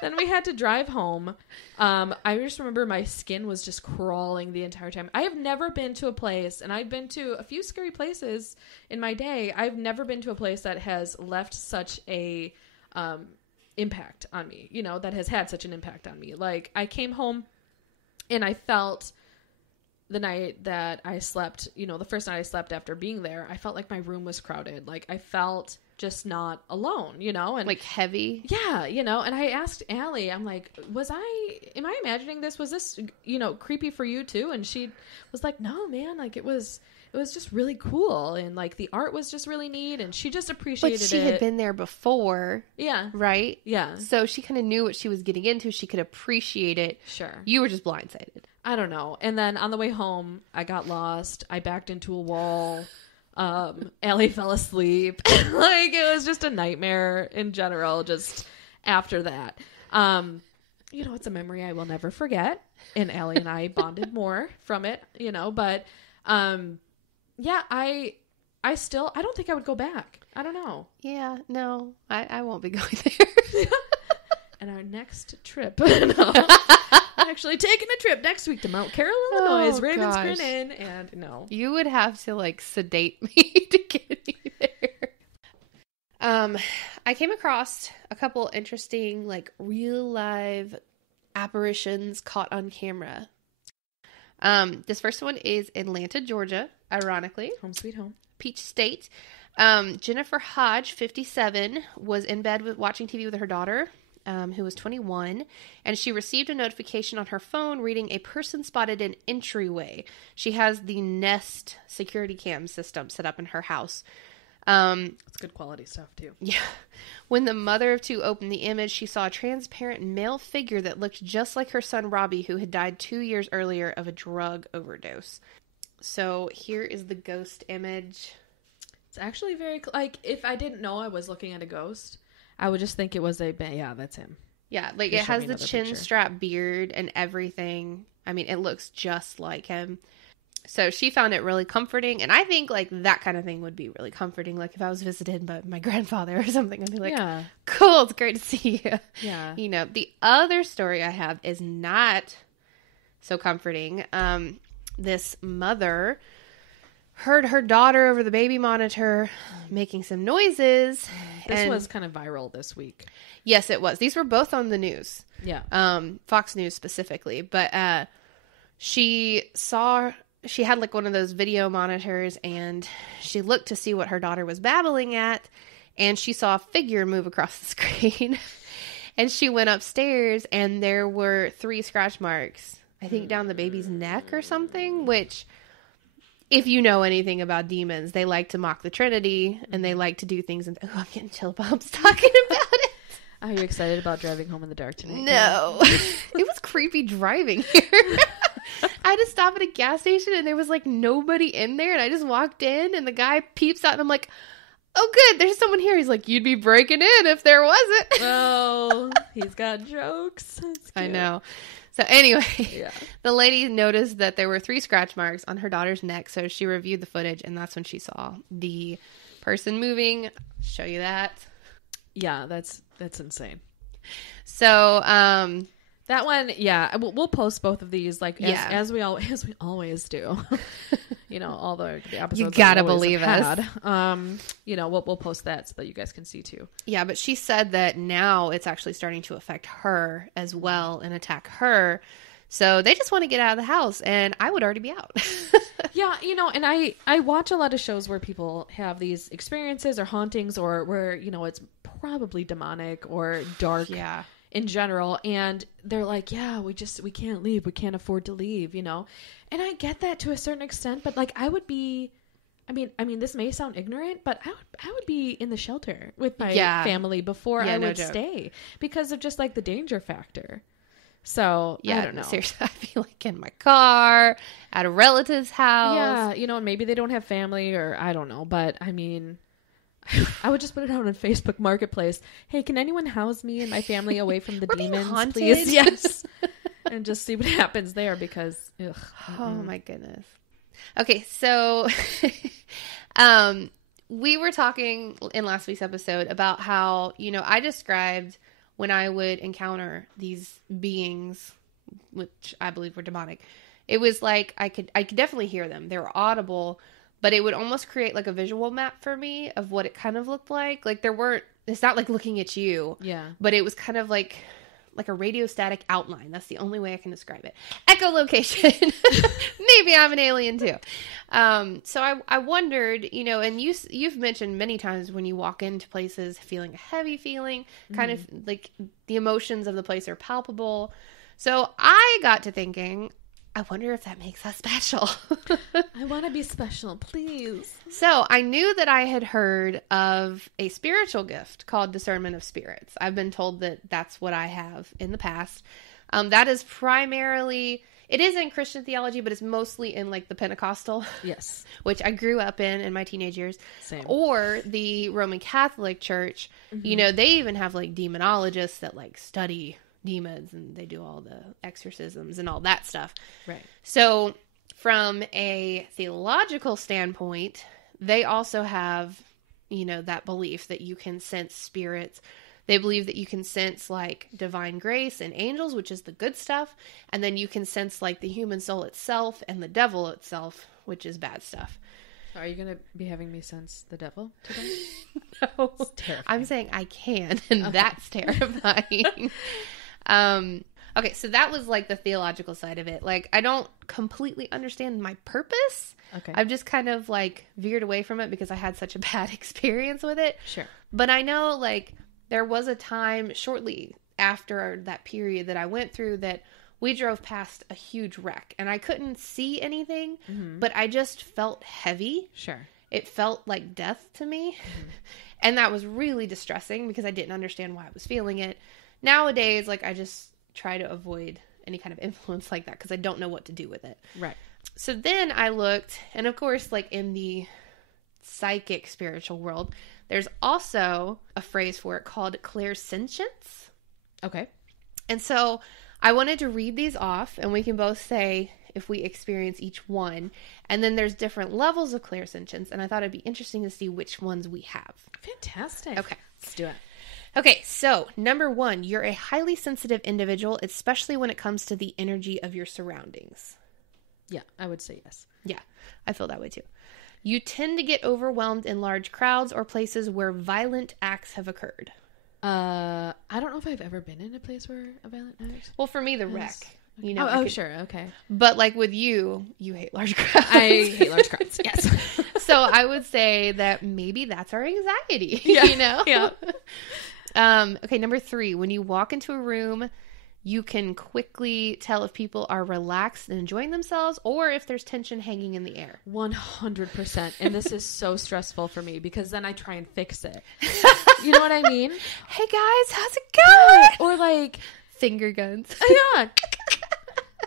Then we had to drive home. I just remember my skin was just crawling the entire time. I have never been to a place, and I've been to a few scary places in my day. I've never been to a place that has left such a impact on me, that has had such an impact on me. Like, I came home and I felt the night that I slept, the first night I slept after being there, I felt like my room was crowded. Like, I felt just not alone, and like heavy. Yeah. And I asked Allie, I'm like, am I imagining this? Was this, creepy for you too? And she was like, no, man, like it was just really cool. And like the art was just really neat. And she just appreciated it. But she had been there before. Yeah. Right? Yeah. So she kind of knew what she was getting into. She could appreciate it. Sure. You were just blindsided. I don't know. And then on the way home, I got lost. I backed into a wall. Allie fell asleep. Like, it was just a nightmare in general, just after that. It's a memory I will never forget. And Allie and I bonded more from it, but, yeah, I don't think I would go back. I don't know. Yeah, no, I won't be going there. And our next trip, no. Actually taking a trip next week to Mount Carroll, Illinois, Ravens Grin Inn, and no. You would have to like sedate me to get me there. I came across a couple interesting like real live apparitions caught on camera. This first one is Atlanta, Georgia, ironically. Home sweet home. Peach State. Jennifer Hodge, 57, was in bed watching TV with her daughter, who was 21, and she received a notification on her phone reading a person spotted an entryway. She has the Nest security cam system set up in her house. It's good quality stuff, too. Yeah. When the mother of two opened the image, she saw a transparent male figure that looked just like her son, Robbie, who had died 2 years earlier of a drug overdose. So here is the ghost image. It's actually very, like, if I didn't know I was looking at a ghost, I would just think it was that's him. Yeah, like it has the chin strap beard and everything. I mean, it looks just like him. So she found it really comforting. And I think like that kind of thing would be really comforting. Like if I was visited by my grandfather or something, I'd be like, cool, it's great to see you. Yeah. You know, the other story I have is not so comforting. This mother heard her daughter over the baby monitor making some noises. This was kind of viral this week. Yes, it was. These were both on the news. Yeah. Fox News specifically. But she had like one of those video monitors, and she looked to see what her daughter was babbling at, and she saw a figure move across the screen. And she went upstairs, and there were 3 scratch marks, I think down the baby's neck or something, which, if you know anything about demons, they like to mock the Trinity, and they like to do things. And I'm getting chill bumps talking about it. Are you excited about driving home in the dark tonight? No. It was creepy driving here. I had to stop at a gas station, and there was like nobody in there, and I just walked in, and the guy peeps out, and I'm like, oh good, there's someone here. He's like, you'd be breaking in if there wasn't. Oh, he's got jokes. I know. So anyway, the lady noticed that there were 3 scratch marks on her daughter's neck, so she reviewed the footage, and that's when she saw the person moving. Show you that. Yeah, that's insane. So, that one, we'll post both of these, like, as we always do. You know, all the episodes. You gotta believe us. You know, we'll post that so that you guys can see too. Yeah, but she said that now it's actually starting to affect her as well and attack her. So they just want to get out of the house, and I would already be out. Yeah, you know, and I watch a lot of shows where people have these experiences or hauntings, or where, you know, it's probably demonic or dark. Yeah. In general, and they're like, we can't leave, we can't afford to leave, you know. And I get that to a certain extent, but like I would be, I mean this may sound ignorant, but I would be in the shelter with my family before I would stay, because of just like the danger factor. So I don't know. Seriously, I'd be like in my car at a relative's house. Yeah, you know, and maybe they don't have family, or I don't know, but I mean, I would just put it out on Facebook Marketplace. Hey, can anyone house me and my family away from the demons, please? Yes. And just see what happens there, because oh my goodness. Okay, so we were talking in last week's episode about how, you know, I described when I would encounter these beings, which I believe were demonic. It was like I could definitely hear them. They were audible. But it would almost create like a visual map for me of what it kind of looked like. Like it's not like looking at you. Yeah. But it was kind of like a radio static outline. That's the only way I can describe it. Echolocation. Maybe I'm an alien too. So I wondered, you know, and you've mentioned many times when you walk into places feeling a heavy feeling, kind of like the emotions of the place are palpable. So I got to thinking, I wonder if that makes us special. I want to be special, please. So I knew that I had heard of a spiritual gift called discernment of spirits. I've been told that that's what I have in the past. That is primarily, it is in Christian theology, but it's mostly in like the Pentecostal. Yes. Which I grew up in my teenage years. Same. Or the Roman Catholic Church. Mm-hmm. You know, they even have like demonologists that like study demons, and they do all the exorcisms and all that stuff. Right. So from a theological standpoint, they also have, you know, that belief that you can sense spirits. They believe that you can sense like divine grace and angels, which is the good stuff. And then you can sense like the human soul itself and the devil itself, which is bad stuff. Are you going to be having me sense the devil today? No. It's terrifying. I'm saying I can, and that's terrifying. Okay, so that was like the theological side of it. Like, I don't completely understand my purpose. Okay. I've just kind of like veered away from it because I had such a bad experience with it. Sure. But I know like there was a time shortly after that period that I went through that we drove past a huge wreck, and I couldn't see anything, but I just felt heavy. Sure. It felt like death to me. Mm-hmm. And that was really distressing because I didn't understand why I was feeling it. Nowadays, like, I just try to avoid any kind of influence like that because I don't know what to do with it. Right. So then I looked, and of course, like in the psychic spiritual world, there's also a phrase for it called Clairsentience. Okay. And so I wanted to read these off, and we can both say if we experience each one. And then there's different levels of clairsentience, and I thought it'd be interesting to see which ones we have. Fantastic. Okay. Let's do it. Okay, so number 1, you're a highly sensitive individual, especially when it comes to the energy of your surroundings. Yeah, I would say yes. Yeah, I feel that way too. You tend to get overwhelmed in large crowds or places where violent acts have occurred. I don't know if I've ever been in a place where a violent act. Well, for me, the wreck. You know. Oh, sure, okay. But like with you hate large crowds. I hate large crowds. Yes. So I would say that maybe that's our anxiety. Yeah. You know. Yeah. Okay, number 3, when you walk into a room, you can quickly tell if people are relaxed and enjoying themselves or if there's tension hanging in the air. 100%. And this is so stressful for me because then I try and fix it. You know what I mean? Hey guys, how's it going? Or like finger guns. Yeah.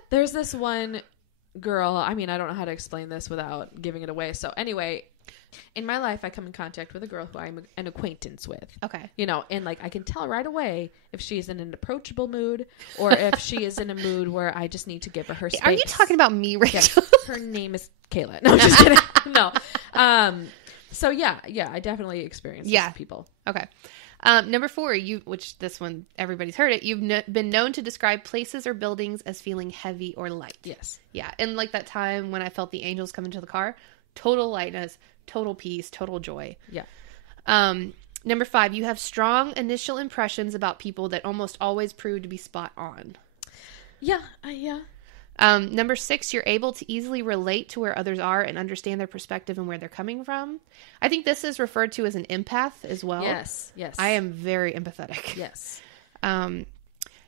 There's this one girl. I mean, I don't know how to explain this without giving it away. So anyway, in my life, I come in contact with a girl who I'm an acquaintance with. Okay. You know, and like I can tell right away if she's in an approachable mood or if she is in a mood where I just need to give her space. Are you talking about me, Rachel? Yes. Her name is Kaila. No, I'm just kidding. No. So yeah, I definitely experience this with people. Okay. Number 4, which this one, everybody's heard it. You've been known to describe places or buildings as feeling heavy or light. Yes. Yeah. And like that time when I felt the angels come into the car, total lightness, total peace, total joy. Yeah. Number 5, you have strong initial impressions about people that almost always prove to be spot on. Yeah. Yeah. Number 6, you're able to easily relate to where others are and understand their perspective and where they're coming from. I think this is referred to as an empath as well. Yes. I am very empathetic. Yes.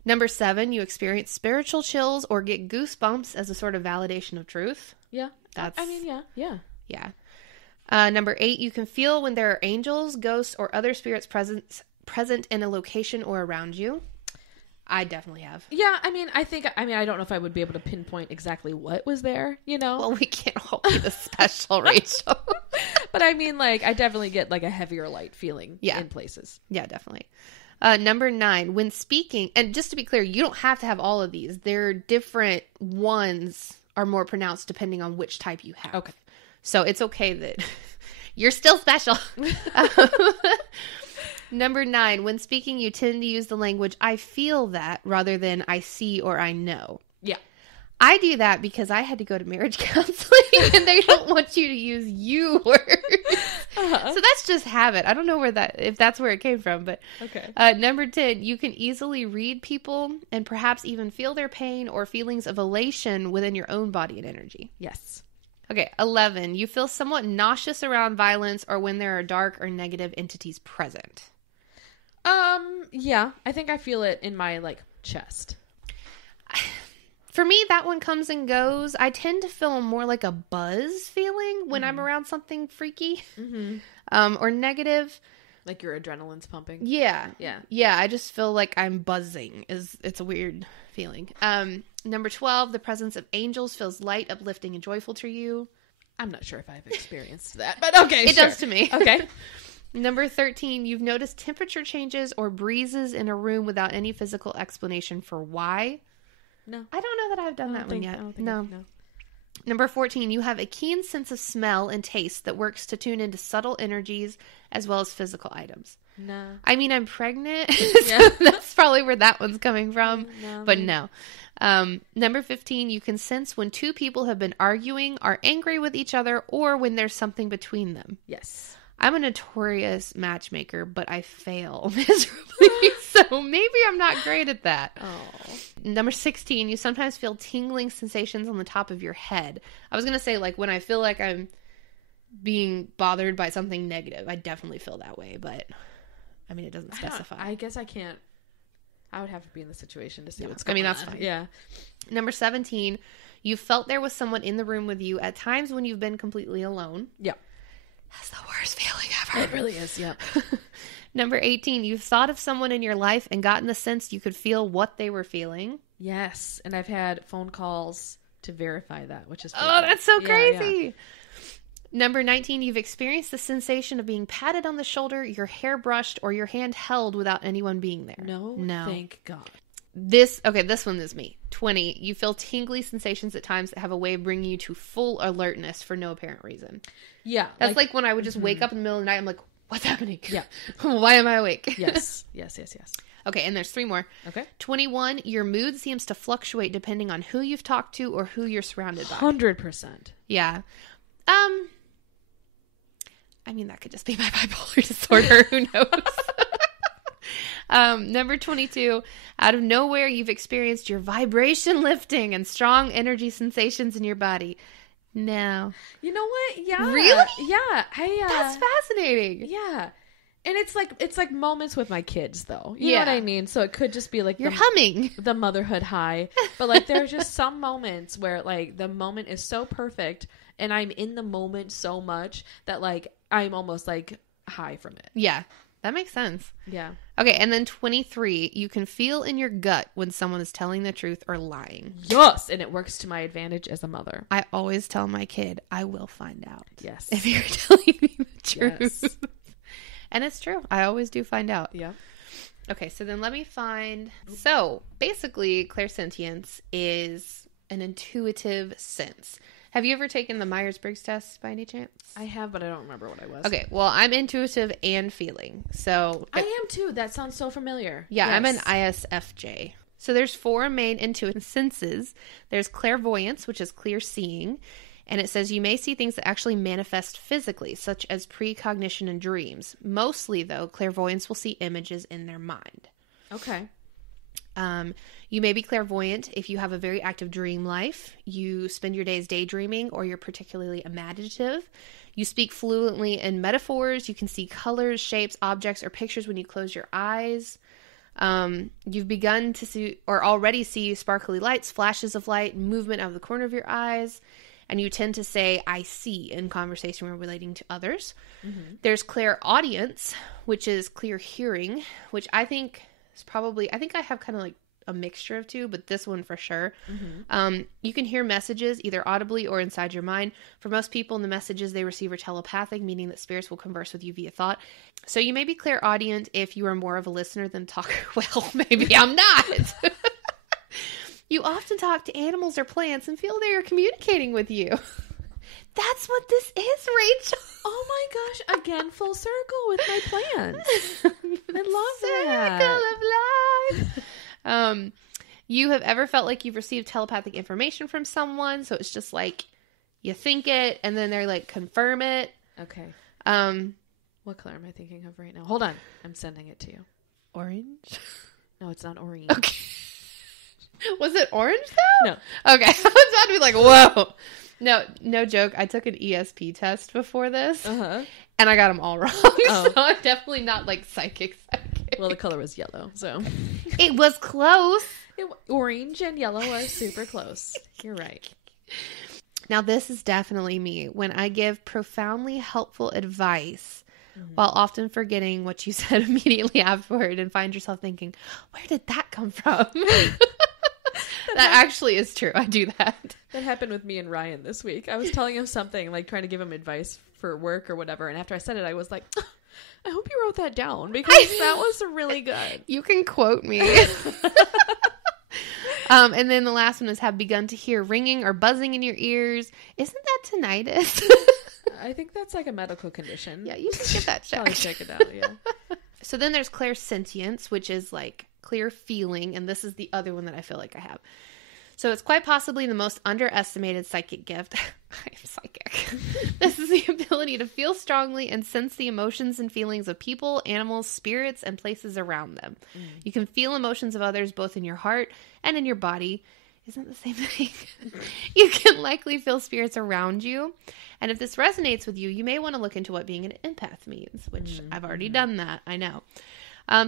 Number 7, you experience spiritual chills or get goosebumps as a sort of validation of truth. Yeah. Yeah. Number 8, you can feel when there are angels, ghosts, or other spirits present in a location or around you. I definitely have. Yeah, I mean, I don't know if I would be able to pinpoint exactly what was there, you know? Well, we can't all be the special, Rachel. But I mean, like, I definitely get, like, a heavier light feeling in places. Yeah, definitely. Number 9, when speaking, and just to be clear, you don't have to have all of these. They're different ones are more pronounced depending on which type you have. Okay. So it's okay that you're still special. Number 9, when speaking, you tend to use the language, I feel that, rather than I see or I know. Yeah. I do that because I had to go to marriage counseling and they don't want you to use you words. So that's just habit. I don't know if that's where it came from, but okay. Number 10, you can easily read people and perhaps even feel their pain or feelings of elation within your own body and energy. Yes. Okay, 11, you feel somewhat nauseous around violence or when there are dark or negative entities present. Yeah, I think I feel it in my, like, chest. For me, that one comes and goes. I tend to feel more like a buzz feeling when I'm around something freaky, or negative. Like your adrenaline's pumping. Yeah. Yeah. Yeah, I just feel like I'm buzzing. It's a weird feeling. Number 12, the presence of angels feels light, uplifting, and joyful to you. I'm not sure if I've experienced that, but okay, It does to me. Okay. Number 13, you've noticed temperature changes or breezes in a room without any physical explanation for why. No. I don't know that I've done that one yet. I don't think No. Number 14, you have a keen sense of smell and taste that works to tune into subtle energies as well as physical items. No. I mean, I'm pregnant, so that's probably where that one's coming from, but no. Number 15, you can sense when two people have been arguing, are angry with each other, or when there's something between them. Yes. I'm a notorious matchmaker, but I fail miserably, so maybe I'm not great at that. Oh. Number 16, you sometimes feel tingling sensations on the top of your head. I was going to say, like, when I feel like I'm being bothered by something negative, I definitely feel that way, but, I mean, it doesn't specify. I guess I can't. I would have to be in the situation to see what's going on. I mean, that's fine. Yeah. Number 17, you felt there was someone in the room with you at times when you've been completely alone. Yeah. That's the worst feeling ever. It really is, yeah. Number 18, you've thought of someone in your life and gotten the sense you could feel what they were feeling. Yes, and I've had phone calls to verify that, which is that's so crazy. Yeah. Number 19, you've experienced the sensation of being patted on the shoulder, your hair brushed, or your hand held without anyone being there. No, thank God. This one is me. 20, you feel tingly sensations at times that have a way of bringing you to full alertness for no apparent reason. Yeah. That's like when I would just wake up in the middle of the night. I'm like, what's happening? Yeah. Why am I awake? Yes. Okay, and there's 3 more. Okay. 21, your mood seems to fluctuate depending on who you've talked to or who you're surrounded by. 100%. Yeah. I mean, that could just be my bipolar disorder. Who knows? Number 22, out of nowhere, you've experienced your vibration lifting and strong energy sensations in your body. No. You know what? Yeah. Really? Yeah. That's fascinating. Yeah. And it's like moments with my kids, though. You know what I mean? So it could just be like you're humming the motherhood high. But like there are just some moments where like the moment is so perfect and I'm in the moment so much that like I'm almost like high from it. Yeah. That makes sense. Yeah. Okay, and then 23, you can feel in your gut when someone is telling the truth or lying. Yes, and it works to my advantage as a mother. I always tell my kid, I will find out. Yes. If you're telling me the truth. Yes. And it's true. I always do find out. Yeah. Okay, so then let me find... So, basically, clairsentience is an intuitive sense. Have you ever taken the Myers-Briggs test by any chance? I have, but I don't remember what I was. Okay, well, I'm intuitive and feeling. So I am too. That sounds so familiar. Yeah, yes. I'm an ISFJ. So there's 4 main intuitive senses. There's clairvoyance, which is clear seeing. And it says you may see things that actually manifest physically, such as precognition and dreams. Mostly, though, clairvoyance will see images in their mind. Okay. You may be clairvoyant if you have a very active dream life, you spend your days daydreaming, or you're particularly imaginative. You speak fluently in metaphors. You can see colors, shapes, objects, or pictures when you close your eyes. You've begun to see or already see sparkly lights, flashes of light, movement out of the corner of your eyes. And you tend to say, I see, in conversation when relating to others. Mm-hmm. There's clairaudience, which is clear hearing, which I think is probably, I think I have kind of like a mixture of 2, but this one for sure. Mm-hmm. You can hear messages either audibly or inside your mind. For most people, the messages they receive are telepathic, meaning that spirits will converse with you via thought. So you may be clairaudient if you are more of a listener than talker. Well, maybe I'm not. You often talk to animals or plants and feel they are communicating with you. That's what this is, Rachel. Oh my gosh, again, full circle with my plants. I love that. Circle of life. You have ever felt like you've received telepathic information from someone, so it's just like you think it and then they're like confirm it. Okay. What color am I thinking of right now? Hold on. I'm sending it to you. Orange? No, it's not orange. Okay. Was it orange though? No. Okay. I was about to be like, whoa. No joke. I took an ESP test before this, and I got them all wrong. So I'm definitely not like psychic. Well, the color was yellow, so it was close. Orange and yellow are super close. You're right. Now, this is definitely me when I give profoundly helpful advice while often forgetting what you said immediately afterward and find yourself thinking, where did that come from? That actually is true. I do that. That happened with me and Ryan this week. I was telling him something, like trying to give him advice for work or whatever. And after I said it, I was like, I hope you wrote that down because that was really good. You can quote me. And then the last one is have begun to hear ringing or buzzing in your ears. Isn't that tinnitus? I think that's like a medical condition. Yeah, you should get that checked. Probably check it out, yeah. So then there's clairsentience, which is like clear feeling, and this is the other one that I feel like I have. So it's quite possibly the most underestimated psychic gift. I am psychic. This is the ability to feel strongly and sense the emotions and feelings of people, animals, spirits, and places around them. You can feel emotions of others both in your heart and in your body. Isn't it the same thing? You can likely feel spirits around you. And if this resonates with you, you may want to look into what being an empath means, which I've already done that. I know.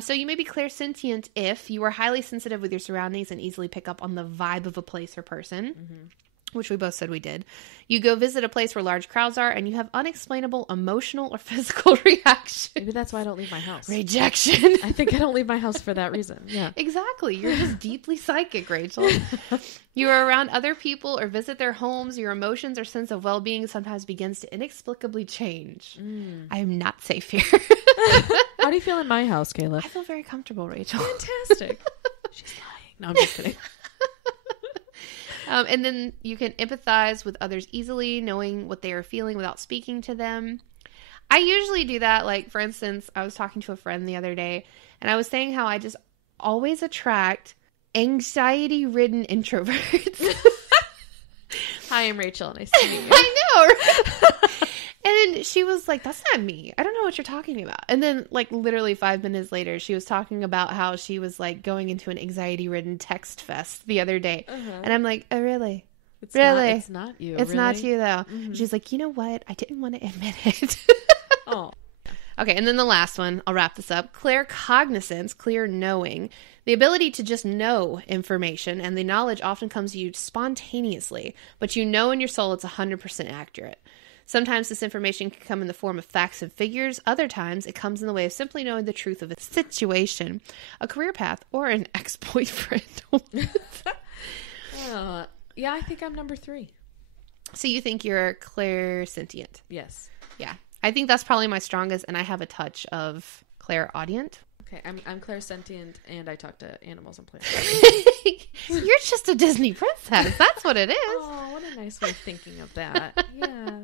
So you may be clairsentient if you are highly sensitive with your surroundings and easily pick up on the vibe of a place or person, which we both said we did. You go visit a place where large crowds are and you have unexplainable emotional or physical reactions. Maybe that's why I don't leave my house. Rejection. I think I don't leave my house for that reason. Yeah. Exactly. You're just deeply psychic, Rachel. You are around other people or visit their homes. Your emotions or sense of well-being sometimes begins to inexplicably change. I am not safe here. How do you feel in my house, Kaila? I feel very comfortable, Rachel. Fantastic. She's lying. No, I'm just kidding. And then you can empathize with others easily, knowing what they are feeling without speaking to them. I usually do that. Like, for instance, I was talking to a friend the other day, and I was saying how I just always attract anxiety-ridden introverts. Hi, I'm Rachel. Nice to meet you. I know. And she was like, that's not me. I don't know what you're talking about. And then, like, literally 5 minutes later, she was talking about how she was, like, going into an anxiety-ridden text fest the other day. And I'm like, oh, really? Really? It's not you. It's really? not you, though. She's like, you know what? I didn't want to admit it. Oh. Okay, and then the last one, I'll wrap this up. Claircognizance, clear knowing. The ability to just know information, and the knowledge often comes to you spontaneously, but you know in your soul it's 100% accurate. Sometimes this information can come in the form of facts and figures. Other times it comes in the way of simply knowing the truth of a situation, a career path, or an ex-boyfriend. Yeah, I think I'm number 3. So you think you're clairsentient? Yes. Yeah. I think that's probably my strongest, and I have a touch of clairaudient. Okay, I'm clairsentient, and I talk to animals and plants. You're just a Disney princess. That's what it is. Oh, what a nice way of thinking of that. Yeah.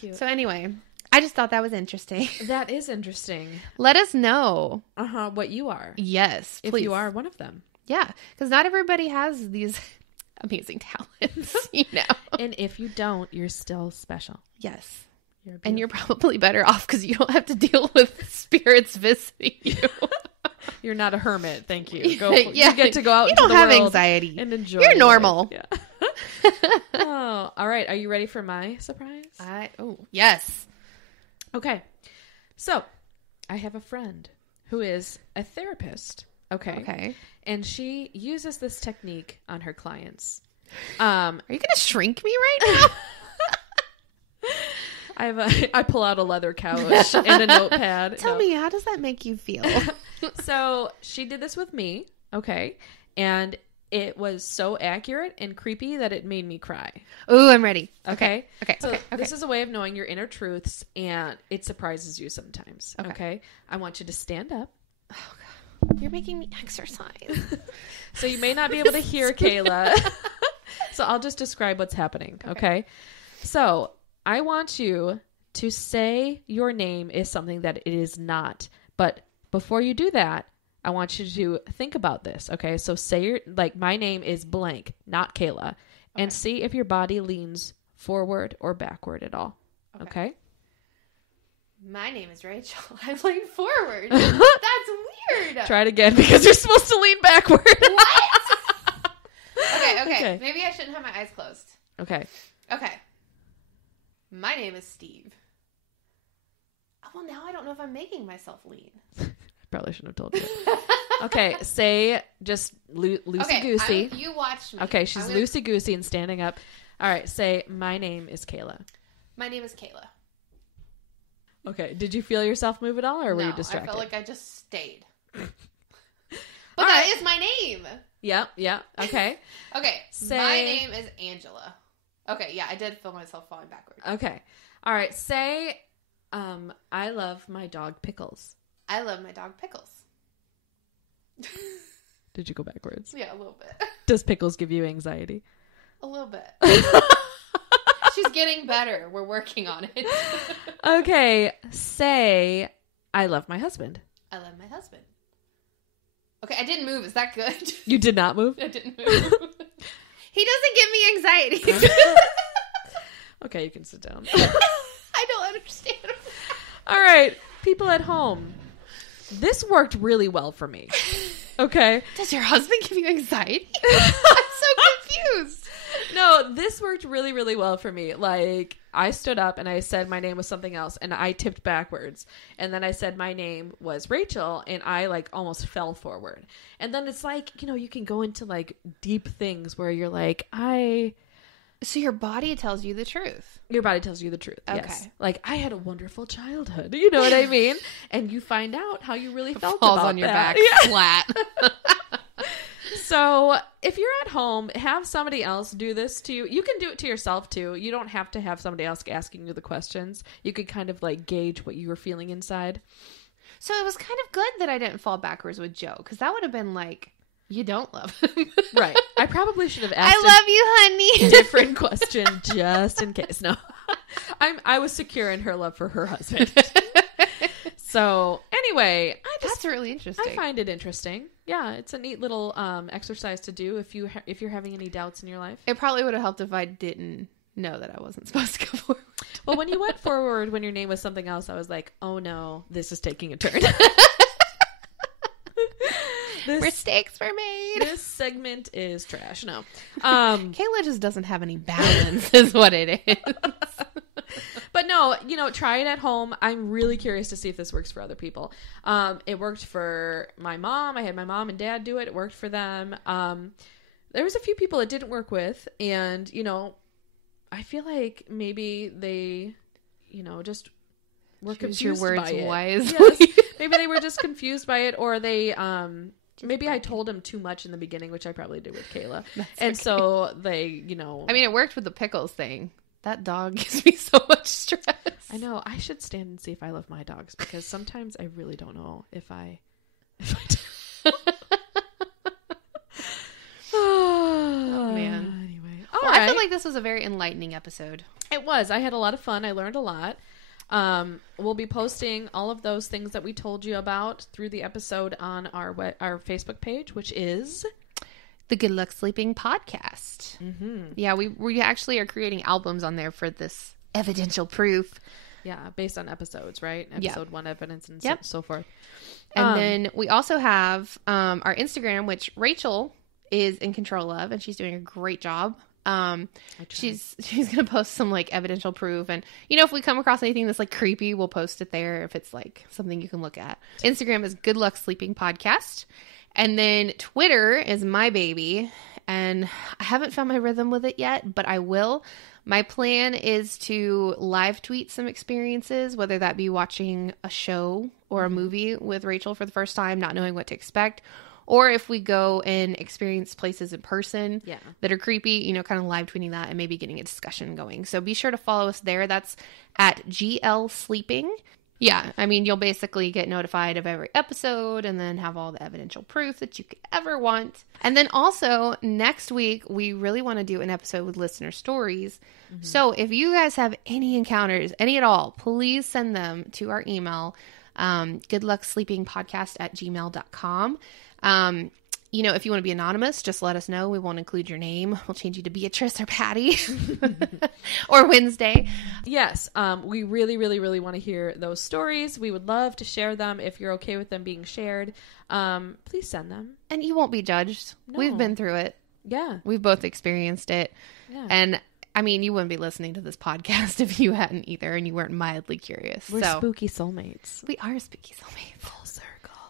Cute. So anyway, I just thought that was interesting. That is interesting. Let us know. What you are. Yes, please. If you are one of them. Yeah, because not everybody has these amazing talents, you know. And if you don't, you're still special. Yes. And you're probably better off because you don't have to deal with spirits visiting you. You're not a hermit. Thank you. Yeah. You get to go out you into don't the have world anxiety. and enjoy. You're normal. Yeah. Oh, all right. Are you ready for my surprise? Yes. Okay. So, I have a friend who is a therapist. Okay. And she uses this technique on her clients. Are you going to shrink me right now? I pull out a leather couch and a notepad. Tell me, how does that make you feel? So she did this with me, okay, and it was so accurate and creepy that it made me cry. Ooh, I'm ready. Okay. So okay. This is a way of knowing your inner truths, and it surprises you sometimes. Okay. I want you to stand up. Oh, God. You're making me exercise. So you may not be able to hear Kaila. So I'll just describe what's happening. Okay. So I want you to say your name is something that it is not. But before you do that, I want you to think about this. Okay. So say my name is blank, not Kaila. And see if your body leans forward or backward at all. Okay. My name is Rachel. I lean forward. That's weird. Try it again because you're supposed to lean backward. What? Okay. Maybe I shouldn't have my eyes closed. Okay. My name is Steve. Oh, well, now I don't know if I'm making myself lean. Probably shouldn't have told you. Okay, say just loosey-goosey. You watch me. Okay, she's loosey-goosey and standing up. All right, say, my name is Kaila. My name is Kaila. Okay, did you feel yourself move at all, or were you distracted? I felt like I just stayed. But that is my name. Yeah, okay. Okay, my name is Angela. Okay, yeah, I did feel myself falling backward. Okay. All right, say, I love my dog Pickles. I love my dog Pickles. Did you go backwards? Yeah, a little bit. Does Pickles give you anxiety? A little bit. She's getting better. We're working on it. Okay, say, I love my husband. I love my husband. Okay, I didn't move. Is that good? You did not move? I didn't move. He doesn't give me anxiety. Okay, you can sit down. I don't understand. All right, people at home. This worked really well for me. Okay. Does your husband give you anxiety? I'm so confused. No, this worked really, really well for me. Like, I stood up and I said my name was something else and I tipped backwards. And then I said my name was Rachel and I almost fell forward. And then it's you can go into deep things where you're like, So your body tells you the truth. Your body tells you the truth. Okay. Yes. I had a wonderful childhood. You know what I mean? And you find out how you really felt about on your that. back flat. So if you're at home, have somebody else do this to you. You can do it to yourself too. You don't have to have somebody else asking you the questions. You could kind of gauge what you were feeling inside. So it was kind of good that I didn't fall backwards with Joe, because that would have been You don't love him. Right. I probably should have asked I love you, honey. different question just in case. No. I was secure in her love for her husband. So anyway, that's really interesting. I find it interesting. Yeah, it's a neat little exercise to do if you're having any doubts in your life. It probably would have helped if I didn't know that I wasn't supposed to go forward. Well, when you went forward when your name was something else, I was like, oh no, this is taking a turn. Mistakes were made. This segment is trash. No. Kaila just doesn't have any balance is what it is. But no, try it at home. I'm really curious to see if this works for other people. It worked for my mom. I had my mom and dad do it. It worked for them. There was a few people it didn't work with. And, I feel like maybe they, just were confused your words by it. wisely. Yes. Maybe they were just confused by it, or they, maybe I told them too much in the beginning, which I probably did with Kaila. So they, I mean, it worked with the pickles thing. That dog gives me so much stress. I know. I should stand and see if I love my dogs, because sometimes I really don't know if I do. Oh, man. Anyway. Well, I feel like this was a very enlightening episode. It was. I had a lot of fun. I learned a lot. We'll be posting all of those things that we told you about through the episode on our Facebook page, which is the Good Luck Sleeping podcast. Mm-hmm. Yeah, we actually are creating albums on there for this evidential proof. Yeah, based on episodes, right? Episode 1 evidence and so forth. And then we also have our Instagram, which Rachel is in control of, and she's doing a great job. She's gonna post some like evidential proof, and if we come across anything that's like creepy, we'll post it there if it's like something you can look at. Instagram is Good Luck Sleeping Podcast, and then Twitter is my baby, and I haven't found my rhythm with it yet, but I will. My plan is to live tweet some experiences, whether that be watching a show or a movie with Rachel for the first time, not knowing what to expect. Or if we go and experience places in person that are creepy, kind of live tweeting that and maybe getting a discussion going. So be sure to follow us there. That's at GL Sleeping. Yeah, I mean, you'll basically get notified of every episode and then have all the evidential proof that you could ever want. And then also, next week, we really want to do an episode with listener stories. Mm-hmm. So if you guys have any encounters, any at all, please send them to our email, goodlucksleepingpodcast@gmail.com. If you want to be anonymous, just let us know. We won't include your name. We'll change you to Beatrice or Patty or Wednesday. Yes. We really, really, really want to hear those stories. We would love to share them. If you're okay with them being shared, please send them. And you won't be judged. No. We've been through it. Yeah. We've both experienced it. Yeah. And I mean, you wouldn't be listening to this podcast if you hadn't either and you weren't mildly curious. We're spooky soulmates. We are spooky soulmates. Full circle.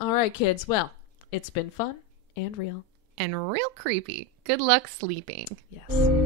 All right, kids. Well, it's been fun and real. And real creepy. Good luck sleeping. Yes.